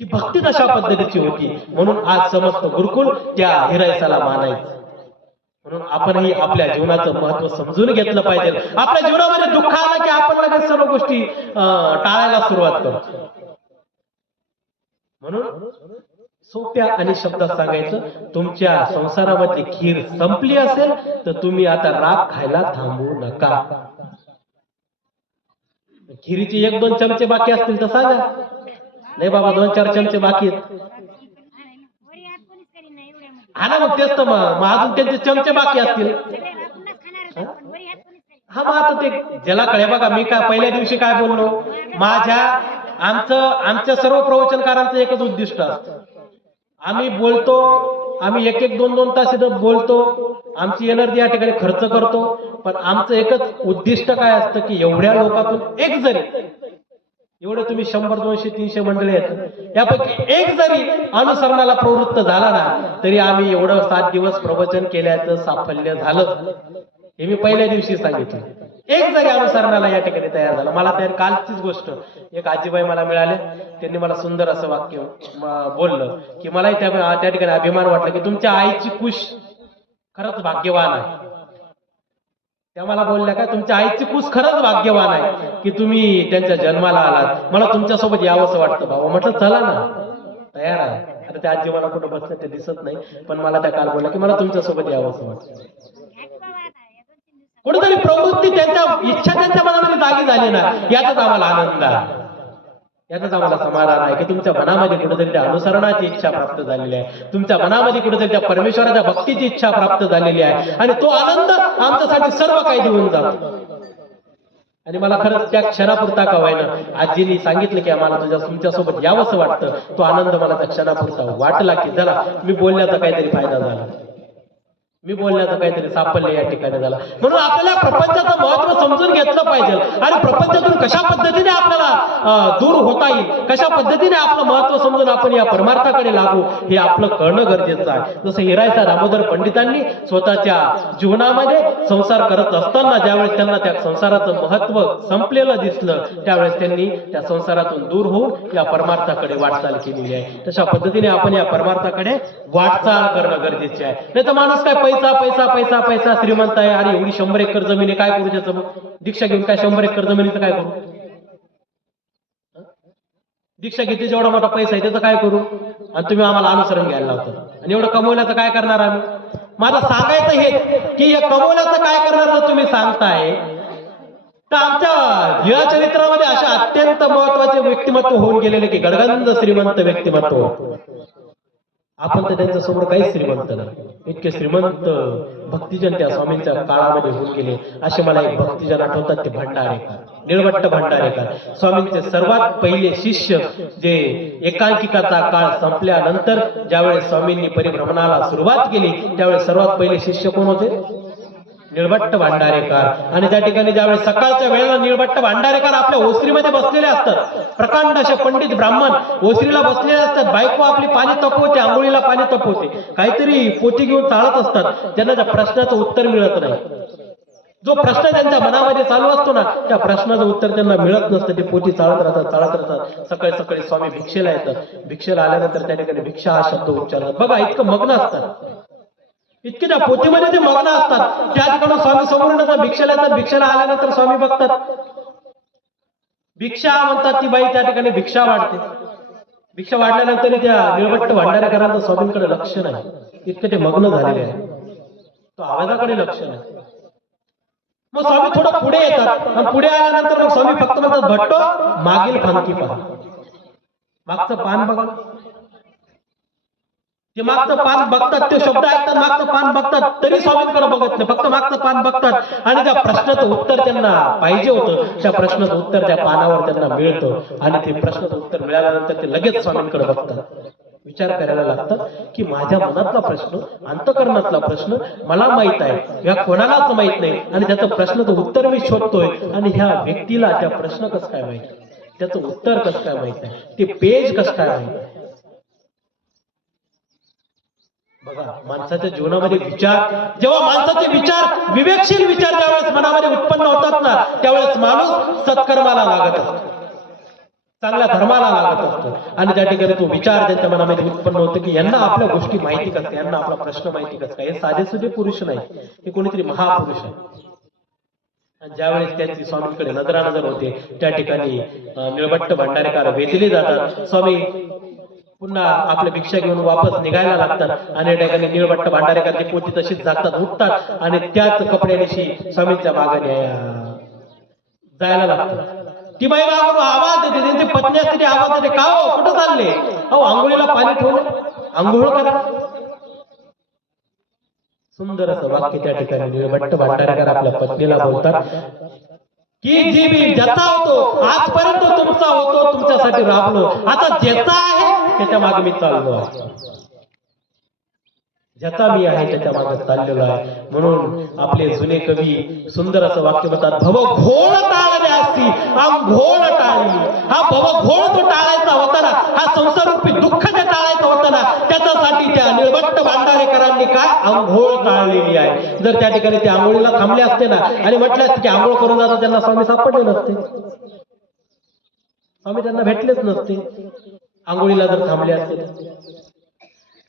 ती भक्ती तशा पद्धतीची होती. म्हणून आज समस्त गुरुकुल त्या हिरायसाला मानायचं. म्हणून आपणही आपल्या जीवनाचं महत्व समजून घेतलं पाहिजे. आपल्या जीवनामध्ये दुःख आलं की आपण लगेच सर्व गोष्टी टाळायला सुरुवात करतो. म्हणून सोप्या आणि शब्दात सांगायचं, तुमच्या संसारामध्ये खीर संपली असेल तर तुम्ही आता राग खायला थांबू नका. खिरीचे 1-2 चमचे बाकी असतील तर सांगा, नाही बाबा 2-4 चमचे बाकी आहेत, हा ना, मग तेच तर, मग अजून त्यांचे चमचे बाकी असतील. हा, मग आता ते ज्याला कळे. बघा मी काय पहिल्या दिवशी काय बोललो, आमच्या सर्व प्रवचनकारांचं एकच उद्दिष्ट असतं, आम्ही बोलतो, आम्ही 1-2 तास इथं बोलतो, आमची एनर्जी या ठिकाणी खर्च करतो, पण आमचं एकच उद्दिष्ट काय असतं की एवढ्या लोकातून एक जरी, एवढे तुम्ही 100, 200, 300 मंडळी आहेत, यापैकी एक जरी अनुसरणाला प्रवृत्त झाला ना तरी आम्ही एवढं 7 दिवस प्रवचन केल्याचं साफल्य झालं. हे मी पहिल्या दिवशी सांगितलं. एक जरी अनुसरणाला या ठिकाणी तयार झाला. मला त्या कालचीच गोष्ट, एक आजीबाई मला मिळाले, त्यांनी मला सुंदर असं वाक्य बोललं की मलाही त्या ठिकाणी अभिमान वाटला की तुमच्या आईची कुश खरंच भाग्यवान आहे. त्या मला बोलल्या का, तुमच्या आईची कुस खरंच भाग्यवान आहे की तुम्ही त्यांच्या जन्माला आलात, मला तुमच्यासोबत यावंसं वाटतं बाबा. म्हटलं चला ना, तयार आहे. आता त्या आजी मला कुठं बसलं ते दिसत नाही, पण मला त्या काल बोलल्या की मला तुमच्यासोबत यावंसं वाटतं. कुठेतरी प्रवृत्ती, त्यांच्या इच्छा त्यांच्या मनामध्ये जागी झाली ना, याचाच आम्हाला आनंद आहे, याचाच आम्हाला समाधान आहे की तुमच्या मनामध्ये कुठेतरी त्या अनुसरणाची इच्छा प्राप्त झालेली आहे, तुमच्या मनामध्ये कुठेतरी त्या परमेश्वराच्या भक्तीची इच्छा प्राप्त झालेली आहे, आणि तो आनंद आमच्यासाठी सर्व काही देऊन जातो. आणि मला खरंच त्या क्षणापुरता का व्हायना, आजींनी सांगितलं की आम्हाला तुमच्यासोबत यावंसं वाटतं, तो आनंद मला त्या क्षणापुरता वाटला की जरा मी बोलण्याचा काहीतरी फायदा झाला. मी बोलण्याचं काहीतरी सापडले या ठिकाणी झाला. म्हणून आपल्याला प्रपंचाचं महत्व समजून घेतलं पाहिजे आणि प्रपंचातून कशा पद्धतीने आपल्याला दूर होता येईल, कशा पद्धतीने आपलं महत्व समजून आपण या परमार्थाकडे लागू हे आपलं कळणं गरजेचं आहे. जसं हिरायसा दामोदर पंडितांनी स्वतःच्या जीवनामध्ये संसार करत असताना ज्यावेळेस त्यांना त्या संसाराचं महत्व संपलेलं दिसलं त्यावेळेस त्यांनी त्या संसारातून दूर होऊन या परमार्थाकडे वाटचाल केलेली आहे. तशा पद्धतीने आपण या परमार्थाकडे वाटचाल करणं गरजेचे आहे. नाही तर माणूस काय पैसा पैसा पैसा पैसा श्रीमंत आहे, अरे एवढी 100 एकर जमीन आहे, काय करू त्याचं? मग दीक्षा घेऊन काय 100 एकर जमिनीचं काय करू? दीक्षा घेतली जेवढा मोठा पैसा आहे त्याचं काय करू? आणि तुम्ही आम्हाला अनुसरण घ्यायला लावता आणि एवढं कमवल्याचं काय करणार आम्ही? माझं सांगायचं हे की या कमवल्याचं काय करणार तुम्ही सांगताय, तर आमच्या लीळा चरित्रामध्ये अशा अत्यंत महत्वाचे व्यक्तिमत्व होऊन गेलेले की गडगंज श्रीमंत व्यक्तिमत्व. आपण तर त्यांच्या समोर काहीच श्रीमंत नाही. इतके श्रीमंत भक्तिजन त्या स्वामींच्या काळामध्ये होऊन गेले. असे मला एक भक्तिजन आठवतात, ते भंडारेकर, निळवट्ट भंडारेकर, स्वामींचे सर्वात पहिले शिष्य. जे एकांकिकाचा काळ संपल्यानंतर ज्यावेळेस स्वामींनी परिभ्रमणाला सुरुवात केली त्यावेळेस सर्वात पहिले शिष्य कोण होते? निळवट्ट भांडारेकर. आणि त्या ठिकाणी ज्यावेळेस सकाळच्या वेळेला निळवट्ट भांडारेकर आपल्या ओसरीमध्ये बसलेले असतात, प्रकांड असे पंडित ब्राह्मण ओसरीला बसलेले असतात, बायको आपली पाणी तपवते, आंघोळीला पाणी तपवते, काहीतरी पोती घेऊन चालत असतात, त्यांना त्या प्रश्नाचं उत्तर मिळत नाही. जो प्रश्न त्यांच्या मनामध्ये चालू असतो ना त्या प्रश्नाचं उत्तर त्यांना मिळत नसतं. ते पोटी चालत राहतात. सकाळी सकाळी स्वामी भिक्षेला येतात. भिक्षेला आल्यानंतर त्या ठिकाणी भिक्षा हा शब्द उच्चारतात. बघा इतकं मग्न असतात, इतके त्या पोथीमध्ये ते मग्न असतात. त्या ठिकाणी स्वामी समोरून भिक्षेला येतात. भिक्षेला आल्यानंतर स्वामी बघतात, भिक्षा म्हणतात ती बाई त्या ठिकाणी भिक्षा वाढते. भिक्षा वाढल्यानंतर त्या निळवट्ट भांडारेकरांचं स्वामींकडे लक्ष नाही, इतके ते मग्न झालेले आहे. तो आवाजाकडे लक्ष नाही. मग स्वामी थोडं पुढे येतात आणि पुढे आल्यानंतर मग स्वामी फक्त म्हणतात, भट्टो मागील फांकी पहा, मागचं पान बघा. ते मागचं पान बघतात, ते शब्द ऐकतात, मागचं पान बघतात, तरी स्वामींकडे बघत नाही, फक्त मागचं पान बघतात. आणि त्या प्रश्नाचं उत्तर त्यांना पाहिजे होतं, त्या प्रश्नाचं उत्तर त्या पानावर त्यांना मिळतं. आणि ते प्रश्नाचं उत्तर मिळाल्यानंतर ते लगेच स्वामींकडे बघतात, विचार करायला लागतात की माझ्या मनातला प्रश्न, अंतःकरणातला प्रश्न मला माहित आहे, या कोणालाच माहित नाही. आणि त्याचं प्रश्नाचं उत्तर मी शोधतोय आणि ह्या व्यक्तीला त्या प्रश्न कसं काय माहित, त्याचं उत्तर कसं काय माहित आहे, ते पेज कसं काय माहित आहे. बघा माणसाच्या जीवनामध्ये विचार, जेव्हा माणसाचे विचार विवेकशील विचार ज्यावेळेस मनामध्ये उत्पन्न होतात ना त्यावेळेस माणूस सत्कर्माला लागत असतो, चांगल्या धर्माला लागत असतो. आणि त्या ठिकाणी तो विचार त्यांच्या मनामध्ये उत्पन्न होतो की यांना आपल्या गोष्टी माहिती कसं, यांना आपला प्रश्न माहिती कसं काय. हे साधेसुधे पुरुष नाही, हे कोणीतरी महापुरुष आहे. ज्यावेळेस त्यांची स्वामींकडे नजरानजर होते त्या ठिकाणी निळवट्ट भंडारेकर वेधले जातात. स्वामी पुन्हा आपल्या भिक्षा घेऊन वापस निघायला लागतात आणि त्या ठिकाणी निळवट्ट भांडारेकरची पोटी तशीच जातात, उठतात आणि त्याच कपड्यानिशी स्वामींच्या मागे जायला लागतात. ती बाई मागून आवाज देते, त्यांची पत्नी असते ती आवाज देते, का हो कुठं चालले? अहो आंघोळीला पाणी ठेवलं, आंघोळ करा. सुंदर असं वाक्य त्या ठिकाणी निळवट्ट भांडारेकर आपल्या पत्नीला बोलतात की जी मी ज्याचा होतो आजपर्यंत तुमचा होतो, तुमच्यासाठी राबलो, आता ज्याचा आहे त्याच्या मागे मी चाललो आहे, ज्याचा मी आहे त्याच्या मागे चाललेलो आहे. म्हणून आपले जुने कवी सुंदर असं वाक्य म्हणतात, भवघोळ टाळल्यासी आंघोळ टाळली. हा भवघोळ जो टाळायचा होता ना, हा संसाररूपी दुःख जे टाळायचं होतं ना, त्याच्यासाठी त्या निळवट्ट भांडारेकरांनी काय आंघोळ टाळलेली आहे. जर त्या ठिकाणी ते आंघोळीला थांबले असते ना आणि म्हटले असते की आंघोळ करून जातात, त्यांना स्वामी सापडले नसते, स्वामी त्यांना भेटलेच नसते. आंघोळीला जर थांबले असते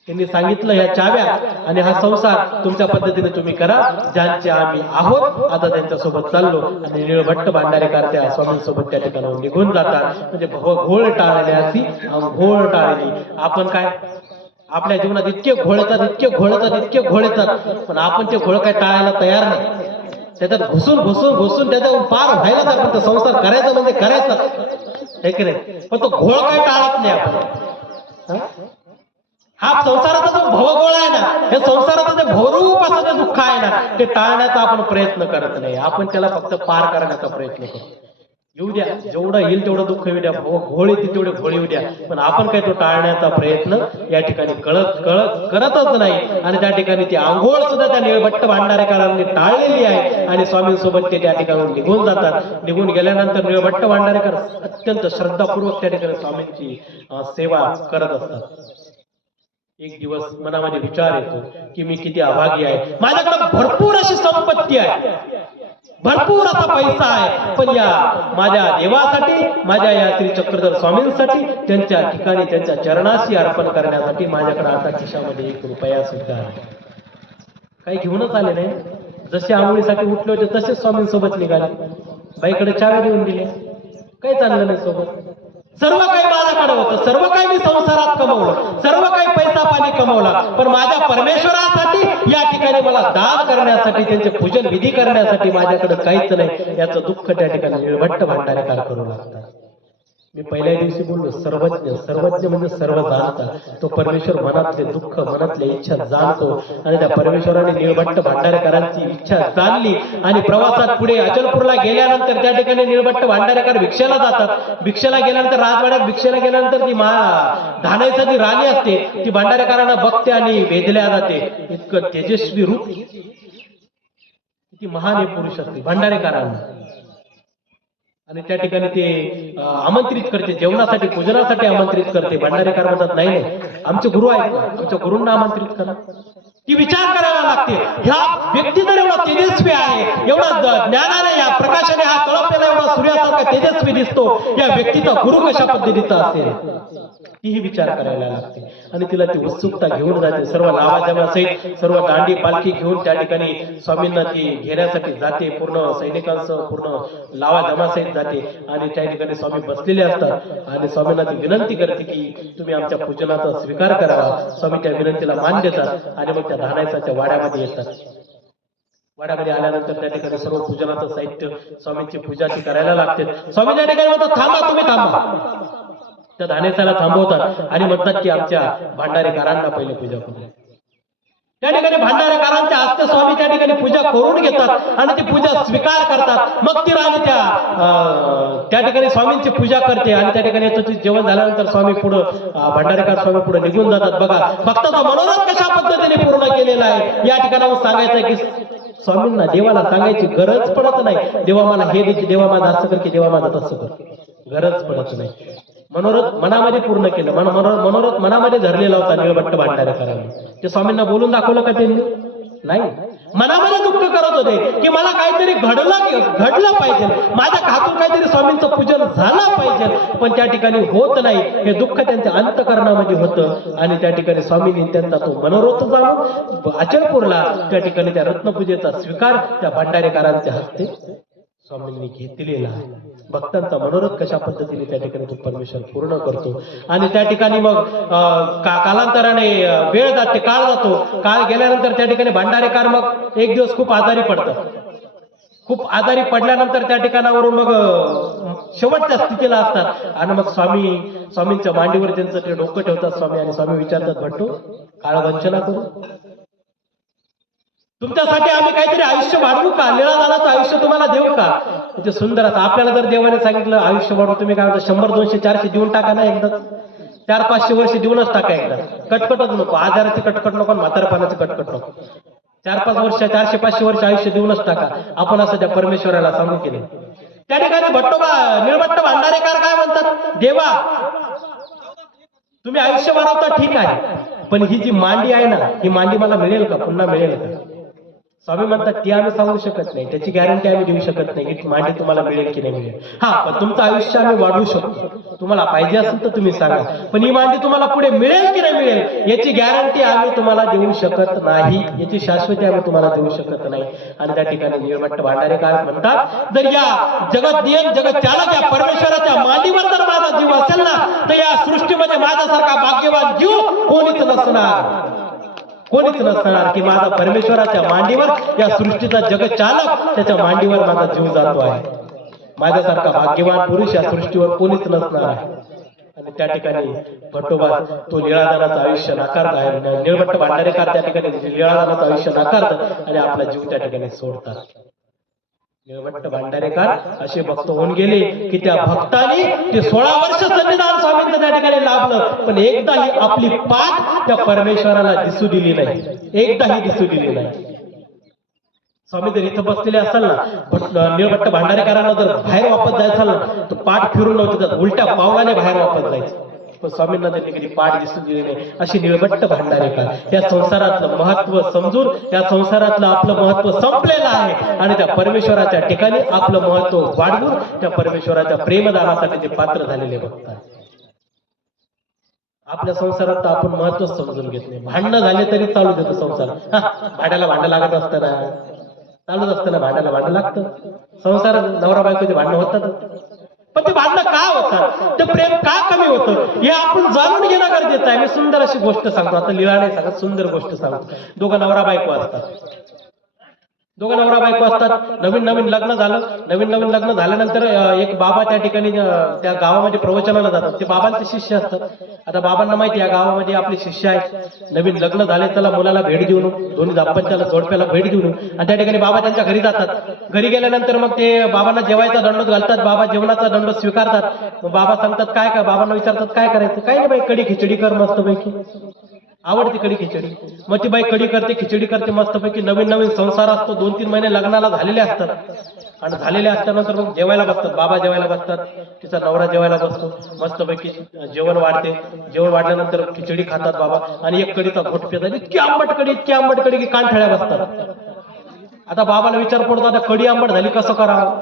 त्यांनी सांगितलं ह्या चाव्या आणि हा संसार तुमच्या पद्धतीने तुम्ही करा, ज्यांचे आम्ही आहोत आता त्यांच्या सोबत चाललो. आणि निळवट्ट भांडारेकर त्या स्वामींसोबत त्या ठिकाणी निघून जातात. म्हणजे भवघोळ टाळण्याची आंघोळ टाळली. आपण काय आपल्या जीवनात इतके घोळतात, इतके घोळतात, इतके घोळतात, पण आपण ते घोळ काय टाळायला तयार नाही. त्याच्यात घुसून घुसून घुसून त्याच्यावर पार व्हायला तर पण संसार करायचा म्हणजे करायचा, हे की नाही. पण तो घोळ काय टाळत नाही आपण. हा संसाराचा जो भवगोळ आहे ना, हे संसाराचं जे भवरूप असं जे दुःख आहे ना, ते टाळण्याचा आपण प्रयत्न करत नाही, आपण त्याला फक्त पार करण्याचा प्रयत्न करतो. येऊ द्या, जेवढं येईल तेवढं दुःख येऊ द्या, घोळ येते तेवढे घोळ येऊ द्या, पण आपण काही तो टाळण्याचा प्रयत्न या ठिकाणी करतच नाही. आणि त्या ठिकाणी ती आंघोळ सुद्धा त्या निळभट्ट भांडारेकरांनी टाळलेली आहे आणि स्वामींसोबत ते त्या ठिकाणी निघून जातात. निघून गेल्यानंतर निळभट्ट भांडारेकर अत्यंत श्रद्धापूर्वक त्या ठिकाणी स्वामींची सेवा करत असतात. एक दिवस मनामध्ये विचार येतो की मी किती अभागी आहे, माझ्याकडे भरपूर अशी संपत्ती आहे, भरपूर असा पैसा आहे, पण या माझ्या देवासाठी, माझ्या या श्री चक्रधर स्वामींसाठी, त्यांच्या ठिकाणी त्यांच्या चरणाशी अर्पण करण्यासाठी माझ्याकडे आता खिशामध्ये 1 रुपया सुद्धा आहे. काही घेऊनच आले नाही. जसे आंघोळीसाठी उठले होते तसेच स्वामींसोबत निघाले. बाईकडे चाव्या देऊन दिल्या, काही चाललं नाही सोबत. सर्व काही माझ्याकडे होतं, सर्व काही मी संसारात कमवलं, सर्व काही पैसा पाणी कमवला, पण माझ्या परमेश्वरासाठी या ठिकाणी मला दान करण्यासाठी, त्यांचे पूजन विधी करण्यासाठी माझ्याकडे काहीच नाही. याचं दुःख त्या ठिकाणी निळभट्ट भांडारेकर करू लागतात. मी पहिल्या दिवशी बोललो, सर्वज्ञ. सर्वज्ञ म्हणजे सर्व जाणता. तो परमेश्वर मनातले दुःख, मनातल्या इच्छा जाणतो. आणि त्या परमेश्वराने निळभट्ट भांडारेकरांची इच्छा जाणली आणि प्रवासात पुढे अचलपूरला गेल्यानंतर त्या ठिकाणी निळभट्ट भांडारेकर भिक्षेला जातात. भिक्षेला गेल्यानंतर राजवाड्यात भिक्षेला गेल्यानंतर ती धानाईची राणी असते, ती भांडारेकरांना बघते आणि वेधल्या जाते. इतकं तेजस्वी रूप, किती महान हे पुरुष असते भांडारेकरांना. आणि त्या ठिकाणी ते आमंत्रित करते, जेवणासाठी, पूजनासाठी आमंत्रित करते. भांडारेकर म्हणतात, नाही नाही, आमचे गुरु आहेत, आमच्या गुरूंना आमंत्रित करा. ती विचार करायला लागते, ह्या व्यक्ती जर एवढा तेजस्वी आहे, एवढा ज्ञानाने, या प्रकाशाने हा कळपलेला एवढा सूर्यासारखा तेजस्वी दिसतो, या व्यक्तीचा गुरु कशा पद्धतीचा असेल, तीही विचार करायला लागते. आणि तिला ती उत्सुकता घेऊन जाते. सर्व लावाजमासहित सर्व दांडी पालखी घेऊन त्या ठिकाणी स्वामींना ती घेण्यासाठी जाते. पूर्ण सैनिकांसह पूर्ण लावाजमासहित जाते आणि त्या ठिकाणी स्वामी बसलेले असतात आणि स्वामींना ती विनंती करते की तुम्ही आमच्या पूजनाचा स्वीकार करावा. स्वामी त्या विनंतीला मान देतात आणि मग त्या धानायसाच्या वाड्यामध्ये येतात. वाड्यामध्ये आल्यानंतर त्या ठिकाणी सर्व पूजनाचं साहित्य, स्वामींची पूजा ती करायला लागते. स्वामी त्या ठिकाणी म्हणतात, थांबा, तुम्ही थांबा. त्या धानेसाला थांबवतात आणि म्हणतात की आमच्या भांडारेकरांना पहिले पूजा करू. त्या ठिकाणी भांडारेकरांच्या हस्ते स्वामी त्या ठिकाणी पूजा करून घेतात आणि ती पूजा स्वीकार करतात. मग ती राणी त्या ठिकाणी स्वामींची पूजा करते आणि त्या ठिकाणी जेवण झाल्यानंतर स्वामी पुढे, भांडारेकर स्वामी पुढे निघून जातात. बघा, भक्ताचा मनोरथ कशा पद्धतीने पूर्ण केलेला आहे या ठिकाणावर सांगायचं आहे की स्वामींना, देवाला सांगायची गरज पडत नाही, देवा मला हे दे, देवा माझं असं कर, की देवा माझं तसं कर, गरज पडत नाही. मनोरथ मनामध्ये पूर्ण केलं. मनोरथ मनामध्ये धरलेला होता निळभट्ट भांडारेकरांनी. ते स्वामींना बोलून दाखवलं का त्यांनी? नाही. मनामध्ये दुःख करत होते की मला काहीतरी घडलं पाहिजे, माझ्या हातून काहीतरी स्वामींचं पूजन झालं पाहिजे, पण त्या ठिकाणी होत नाही. हे दुःख त्यांच्या अंतःकरणामध्ये होतं आणि त्या ठिकाणी स्वामींनी त्यांचा तो मनोरथ जाणून अचलपूरला त्या ठिकाणी त्या रत्नपूजेचा स्वीकार त्या भांडारेकरांच्या हस्ते स्वामींनी घेतलेला आहे. भक्तांचा मनोरथ कशा पद्धतीने त्या ठिकाणी तो परमेश्वर पूर्ण करतो. आणि त्या ठिकाणी मग कालांतराने वेळ जाते, काळ जातो. काळ गेल्यानंतर त्या ठिकाणी भांडारेकर मग एक दिवस खूप आजारी पडतात. खूप आजारी पडल्यानंतर त्या ठिकाणावरून मग शेवटच्या स्थितीला असतात आणि मग स्वामींच्या मांडीवर त्यांचं ते डोकं ठेवतात स्वामी आणि स्वामी विचारतात, भट्टो, काळ वंचना करू, तुमच्यासाठी आम्ही काहीतरी आयुष्य वाढवू का, निळादानाचं आयुष्य तुम्हाला देऊ का? ते सुंदर असं. आपल्याला जर देवाने सांगितलं आयुष्य वाढवू, तुम्ही काय म्हणता, 100, 200, 400 देऊन टाका ना, एकदा 400-500 वर्ष देऊनच टाका, एकदा. कटकटच नको, आजाराची कटकट नको, म्हातारपणाची कटकट नको. 4-5 वर्ष, 400-500 वर्ष आयुष्य देऊनच टाका. आपण असं त्या परमेश्वराला सांगू केले. त्या ठिकाणी निळभट्ट भांडारेकर काय म्हणतात, देवा तुम्ही आयुष्य वाढवता ठीक आहे, पण ही जी मांडी आहे ना, ही मांडी मला मिळेल का, पुन्हा मिळेल का? स्वामी म्हणतात, ती आम्ही सांगू शकत नाही, त्याची गॅरंटी आम्ही देऊ शकत नाही की मांडी तुम्हाला मिळेल की नाही मिळेल. हा, पण तुमचं आयुष्य आम्ही वाढवू शकतो, तुम्हाला पाहिजे असेल तर तुम्ही सांगा, पण ही मांडी तुम्हाला पुढे मिळेल की नाही मिळेल याची गॅरंटी आम्ही तुम्हाला देऊ शकत नाही, याची शाश्वती आम्ही तुम्हाला देऊ शकत नाही. आणि त्या ठिकाणी निळभट्ट भांडारेकर म्हणतात, जर या जगत नियम, जगत चालक या परमेश्वराच्या मांडीवर जर माझा जीव असेल ना, तर या सृष्टीमध्ये माझ्यासारखा भाग्यवान जीव कोणीच नसणार, कोणीच नसणार. की माझा परमेश्वराच्या मांडीवर, या सृष्टीचा जगत चालक त्याच्या मांडीवर माझा जीव जातो आहे. माझ्यासारखा भाग्यवान पुरुष या सृष्टीवर कोणीच नसणार आहे. आणि त्या ठिकाणी भट्टोबा तो निळादानाचं आयुष्य नाकारत आहे. निळभट्ट भांडारेकर त्या ठिकाणी निळादानाचं आयुष्य नाकारतात आणि आपला जीव त्या ठिकाणी सोडतात. निळवंट भांडारेकर असे भक्त होऊन गेले की त्या भक्तांनी ते 16 वर्ष सन्निधान स्वामींचं त्या ठिकाणी लाभलं, पण एकदाही आपली पाठ त्या परमेश्वराला दिसू दिली नाही, एकदाही दिसू दिली नाही. स्वामी जर इथं बसलेले असाल ना, निळवंट भांडारेकरांना जर बाहेर वापस जायचं ना, तर पाठ फिरून नव्हती जात, उलट्या पावलाने बाहेर वापस जायचं. पण स्वामींना त्यांनी कधी पाठ दिसून दिली नाही. अशी निळवंट भांडारेकर या संसारातलं महत्व समजून, या संसारातलं आपलं महत्व संपलेलं आहे आणि त्या परमेश्वराच्या ठिकाणी आपलं महत्व वाढवून त्या परमेश्वराच्या प्रेमदानासाठी ते पात्र झालेले भक्त आहेत. आपल्या संसारात तर आपण महत्व समजून घेत नाही. भांडणं झाले तरी चालू देतो संसार. भांड्याला भांडं लागत असताना चालूच असताना भांड्याला भांडं लागतं. संसार नवरा बायकोचे भांडणं होतात, पण ते भांडणं का होतात, ते प्रेम का कमी होतं हे आपण जाणून घेणं गरजेचं आहे. मी सुंदर अशी गोष्ट सांगतो, आता लिळाने सांगत सुंदर गोष्ट सांगतो. दोघं नवरा बायको असतात, नवीन नवीन लग्न झाल्यानंतर एक बाबा त्या ठिकाणी त्या गावामध्ये प्रवचनाला जातात. ते बाबांचे शिष्य असतात. आता बाबांना माहिती या गावामध्ये आपले शिष्य आहेत, नवीन लग्न झाले, त्याला मुलाला भेट देऊन, दोन्ही दाम्पत्याला जोडप्याला भेट देऊन, आणि त्या ठिकाणी बाबा त्यांच्या घरी जातात. घरी गेल्यानंतर मग ते बाबांना जेवायचा दंडोत घालतात, बाबा जेवणाचा दंडोत स्वीकारतात. मग बाबा सांगतात काय काय, बाबांना विचारतात काय करायचं, काय नाही बाई कढी खिचडी कर मस्तपैकी, आवडते कढी खिचडी. मग ती बाई कढी करते, खिचडी करते मस्तपैकी. नवीन नवीन संसार असतो, 2-3 महिने लग्नाला झालेले असतात, आणि झालेले असल्यानंतर मग जेवायला बसतात. बाबा जेवायला बसतात, तिचा नवरा जेवायला बसतो, मस्तपैकी जेवण वाढते. जेवण वाढल्यानंतर खिचडी खातात बाबा, आणि एक कढीचा घोट पितात. इतकी आंबट कढी की कानठळ्या बसतात. आता बाबाला विचार पडतो, आता कढी आंबट झाली कसं करावं.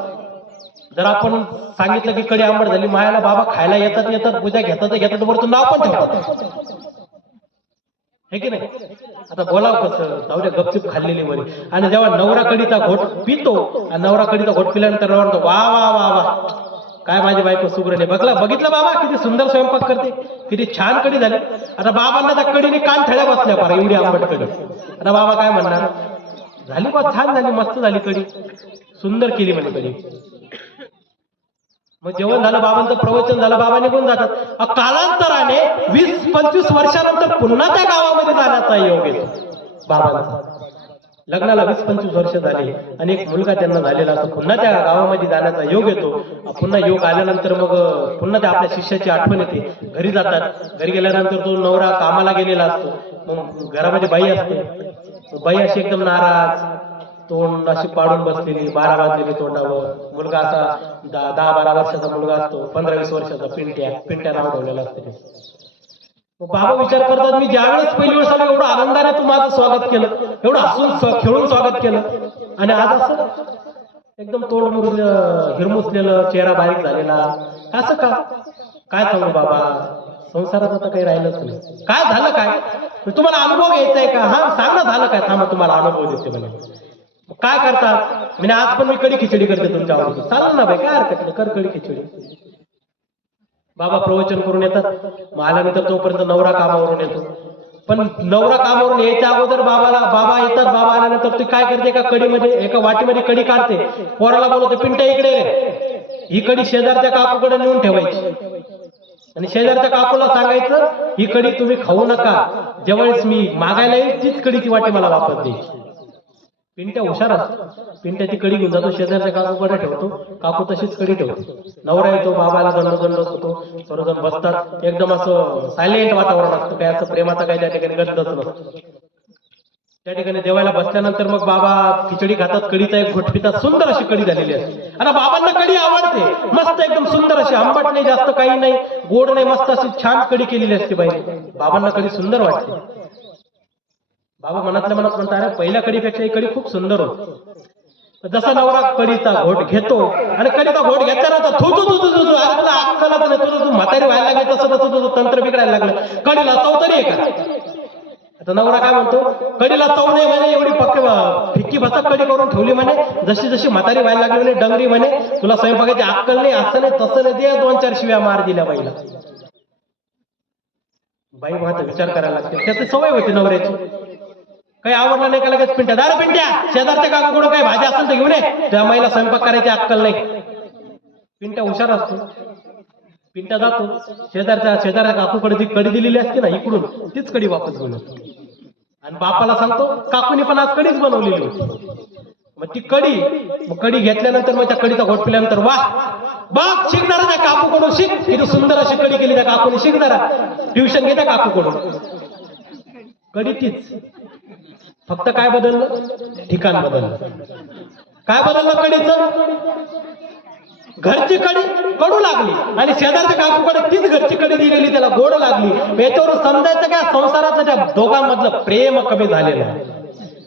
जर आपण सांगितलं की कढी आंबट झाली, मायाला बाबा खायला येतात, पूजा घेतात वरतून नाव पण ठेवतात, हे की नाही. आता बोलाव कसं, जाऊ द्या गपचूप खाल्लेली बरी. आणि जेव्हा नवरा कढीचा घोट पितो, आणि नवरा कढीचा घोट पिल्यानंतर म्हणतो वा वा वा वा, काय माझी बायको सुगरणे, बघितलं बाबा किती सुंदर स्वयंपाक करते, किती छान कढी झाली. आता बाबांना त्या कढीने कान ठळ्या बसल्या पारा, एवढी आंबट कढी. आता बाबा काय म्हणणार, झाली बा, छान झाली, मस्त झाली कढी, सुंदर केली म्हणे कढी. मग जेवण झालं, बाबांचं प्रवचन झालं, बाबा निघून जातात. कालांतराने 20-25 वर्षानंतर पुन्हा त्या गावामध्ये जाण्याचा योग येतो बाबांचा. लग्नाला 20-25 वर्ष झाली आणि एक मुलगा त्यांना झालेला असतो. पुन्हा त्या गावामध्ये जाण्याचा योग येतो. पुन्हा योग आल्यानंतर मग पुन्हा त्या आपल्या शिष्याची आठवण येते. घरी जातात. घरी गेल्यानंतर तो नवरा कामाला गेलेला असतो. मग घरामध्ये बाई असते. बाई अशी एकदम नाराज, तोंड अशी पाडून बसलेली, 12 वाजलेली तोंडावर. मुलगा असा 10-12 वर्षाचा मुलगा असतो, 15-20 वर्षाचा पिंट्या नाव ठेवलेला असते. बाबा विचार करतात, मी ज्यावेळेस पहिली वेळेस आलो एवढं आनंदाने तू माझं स्वागत केलं, एवढं हसून खेळून स्वागत केलं, आणि आज असं एकदम तोंड हिरमुसलेलं, चेहरा बारीक झालेला, असं का. काय सांगू बाबा, संसारात आता काही राहिलंच नाही. काय झालं, काय तुम्हाला अनुभव घ्यायचा आहे का. हा सांग ना, झालं काय. थांबा तुम्हाला अनुभव देते म्हणे. काय करतात म्हणजे, आज पण मी कढी खिचडी करते तुमच्या आवडीची. चालेल ना बाई, काय हरकत नाही, कर कढी खिचडी. बाबा प्रवचन करून येतात. मग आल्यानंतर तोपर्यंत नवरा कामावरून येतो. पण नवरा कामावरून यायच्या अगोदर बाबा येतात. बाबा आल्यानंतर ती काय करते, एका कढीमध्ये, एका वाटीमध्ये कढी काढते. पोराला बोलवते, पिंट्या इकडे रे, ही कढी शेजारच्या काकूकडे नेऊन ठेवायची, आणि शेजारच्या काकूला सांगायचं ही कढी तुम्ही खाऊ नका, ज्यावेळेस मी मागायला येईल तीच कढीची वाटी मला वापस द्यायची. पिंट्या हुशार असतो. पिंट्या ती कढी घेऊन जातो, शेजारच्या काकूकडे ठेवतो. काकू तशीच कढी ठेवतो. नवरा येतो, बाबाला दंड होतो. सर्वजण बसतात. एकदम असं सायलेंट वातावरण असतं. काय असं प्रेमाचा काही त्या ठिकाणी गंधच नसतो. त्या ठिकाणी जेवायला बसल्यानंतर मग बाबा खिचडी खातात, कढीचा एक घोट पितात. सुंदर अशी कढी झालेली असते. आणि बाबांना कढी आवडते, मस्त एकदम सुंदर अशी, आंबट नाही, जास्त काही नाही, गोड नाही, मस्त अशी छान कढी केलेली असते बाई. बाबांना कढी सुंदर वाटते. बाबा मनातल्या मनात म्हणतात, अरे पहिल्या कढीपेक्षा ही कढी खूप सुंदर होती. जसा नवरा कढीचा घोट घेतो, आणि कढीचा घोट घेताना थू तुला अक्कलच नाही, तुझं तू म्हातारी व्हायला लागली, तसं तुझं तंत्र बिघडायला लागलं. कढीला चव तरी आहे का. आता नवरा काय म्हणतो, कढीला चव नाही म्हणे, एवढी फिक्की भसक कढी करून ठेवली म्हणे, जशी म्हातारी व्हायला लागली म्हणे, डंगरी म्हणे, तुला स्वयंपाकाची अक्कल नाही, असं नाही तसं नाही, दे 2-4 शिव्या मार दिल्या बाईला. बाई माझा विचार करायला लागते. त्याची सवय होती नवऱ्याची. काही आवडलं नाही का लगेच पिंट्या, दार पिंट्या, शेजारच्या काकूकडून काही भाजी असेल तर घेऊन ये, त्या महिला स्वयंपाक करायची अक्कल नाही. पिंट्या हुशार असतो. पिंट्या जातो, शेजारच्या काकूकडे जी कढी दिलेली असते ना इकडून, तीच कढी वापस घेऊन येतो. आणि बापाला सांगतो, काकूने पण आज कढीच बनवलेली होती. मग ती कडी, मग कडी घेतल्यानंतर मग त्या कडीचा घोट पिल्यानंतर वाह बघ शिकणारा त्या काकूकडून शिक, किती सुंदर अशी कडी केली त्या काकूने, शिकणारा ट्युशन घे त्या काकूकडून. कडी तीच, फक्त काय बदललं, ठिकाण बदललं. काय बदललं कडीचं, घरची कडी कडू लागली आणि शेजारच्या काकूकडे तीच घरची कडी दिलेली त्याला गोड लागली. याच्यावरून समजायचं काय, संसाराचं त्या दोघांमधलं प्रेम कमी झालेलं आहे,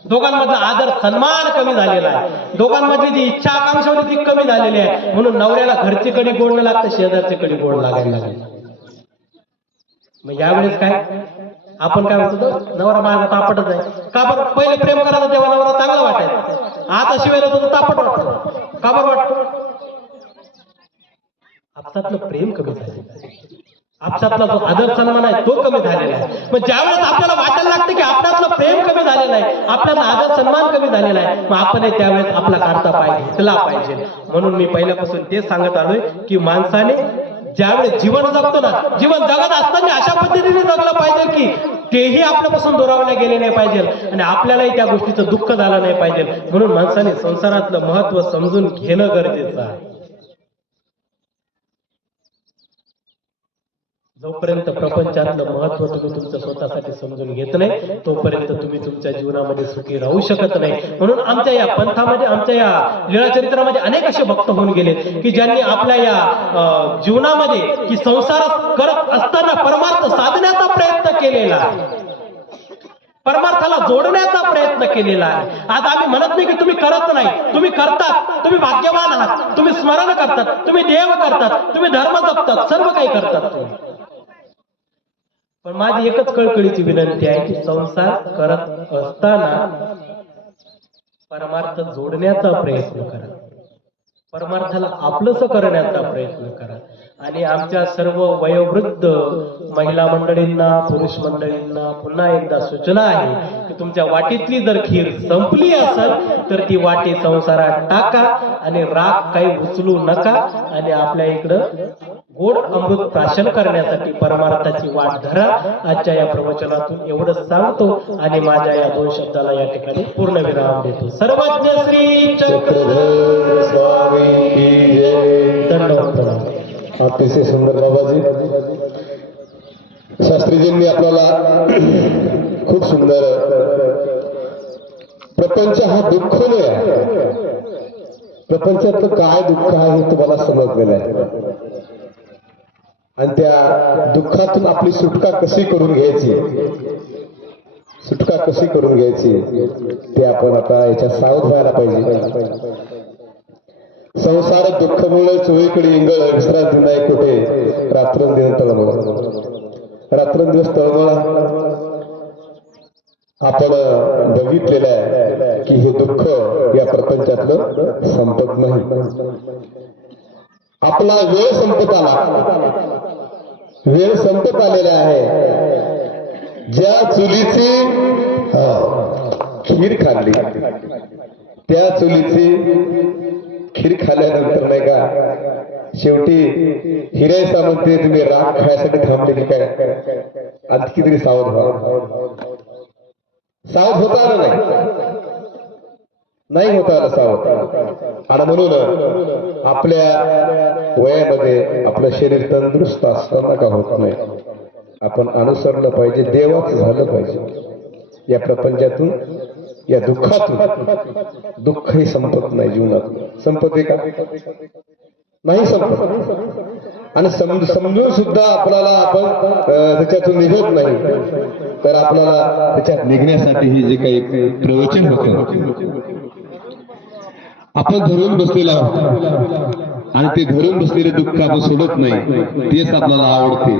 दोघांमधला आदर सन्मान कमी झालेला आहे, दोघांमधली जी इच्छा आकांक्षा होती ती कमी झालेली आहे. म्हणून नवऱ्याला घरची कडी गोड न लागतं, शेजारची कडी गोड लागायला लागली. मग यावेळेस काय आपण काय म्हणतो, नवरा माझा तापटच आहे. का बरं, पहिले प्रेम करायचं तेव्हा नवरा चांगला वाटायचा, आता शिवायला तो तापट वाटतो. का बरं वाटतो, आपसातलं प्रेम कमी झालेलं आहे, आपसातला जो आदर सन्मान आहे तो कमी झालेला आहे. मग ज्यावेळेस आपल्याला वाटायला लागतं की आपल्यातलं प्रेम कमी झालेलं आहे, आपल्याला आदर सन्मान कमी झालेला आहे, मग आपण त्यावेळेस आपला काढता पाय घेतला पाहिजे. म्हणून मी पहिल्यापासून तेच सांगत आलोय की माणसाने ज्यावेळेस जीवन जगतो ना, जीवन जगत असताना अशा पद्धतीने जगलं पाहिजे की तेही आपल्यापासून दुरावले गेले नाही पाहिजे आणि आपल्यालाही त्या गोष्टीचं दुःख झालं नाही पाहिजे. म्हणून माणसाने संसारातलं महत्व समजून घेणं गरजेचं आहे. जोपर्यंत प्रपंचातलं महत्व तुम्ही तुमचं स्वतःसाठी समजून घेत नाही, तोपर्यंत तुम्ही तुमच्या जीवनामध्ये सुखी राहू शकत नाही. म्हणून आमच्या या पंथामध्ये, आमच्या या लीळाचरित्रामध्ये अनेक असे भक्त होऊन गेले की ज्यांनी आपल्या या जीवनामध्ये की संसार करत असताना परमार्थ साधण्याचा प्रयत्न केलेला आहे, परमार्थाला जोडण्याचा प्रयत्न केलेला आहे. आज आम्ही म्हणत नाही की तुम्ही करत नाही, तुम्ही करतात, तुम्ही भाग्यवान आहात, तुम्ही स्मरण करतात, तुम्ही देव करतात, तुम्ही धर्म जपतात, सर्व काही करतात तुम्ही. पण माझी एकच कळकळीची विनंती आहे की संसार करत असताना परमार्थ जोडण्याचा प्रयत्न करा, परमार्थाला आपलंसं करण्याचा प्रयत्न करा. आणि आमच्या सर्व वयोवृद्ध महिला मंडळींना, पुरुष मंडळींना पुन्हा एकदा सूचना आहे की तुमच्या वाटीतली जर खीर संपली असेल तर ती वाटी संसारात टाका आणि राग काही उचलू नका आणि आपल्या इकडं गोड अमृत प्राशन करण्यासाठी परमार्थाची वाट धरा. आजच्या या प्रवचनातून एवढंच सांगतो आणि माझ्या या 2 शब्दाला या ठिकाणी पूर्ण विराम देतो. सर्वज्ञ श्री चक्रधर स्वामी की जय. दंडवत. अतिशय सुंदर बाबाजी. शास्त्रीजींनी आपल्याला खूप सुंदर प्रपंच हा दुःखमय आहे, प्रपंचातलं काय दुःख आहे हे तुम्हाला समजलेलं आहे आणि त्या दुःखातून आपली सुटका कशी करून घ्यायची, सुटका कशी करून घ्यायची ते आपण आता याच्यात सावध व्हायला पाहिजे. संसार दुःखमुळे चोळीकडे इंगळ, विश्रांती नाही कुठे, रात्रंदिवस तळमळ, रात्रंदिवस तळमळ आपण बघितलेलं आहे की हे दुःख या प्रपंचातलं संपत नाही. आपला वेळ संपत आला, वेळ संपत आलेला आहे. ज्या चुलीची खीर खाल्ली त्या चुलीची खीर खाल्ल्यानंतर नाही का शेवटी हिरायचा म्हणते तुम्ही राग खायसाठी थांबले की काय, आणखी तरी सावध व्हा. सावध होता आलं नाही होता आलं सावध. आणि म्हणून आपल्या वयामध्ये आपलं शरीर तंदुरुस्त असताना का होत नाही, आपण अनुसरलं पाहिजे, देवाचं झालं पाहिजे. या प्रपंचातून, या दुःखातून, दुःख हे संपत नाही जीवनात. संपते का, नाही संपत. आणि समजून सुद्धा आपल्याला आपण त्याच्यातून निघत नाही, तर आपल्याला त्याच्यात निघण्यासाठी हे जे काही प्रवचन होतं आपण धरून बसलेला आहोत आणि ते धरून बसलेले दुःख आपण सोडत नाही, तेच आपल्याला आवडते.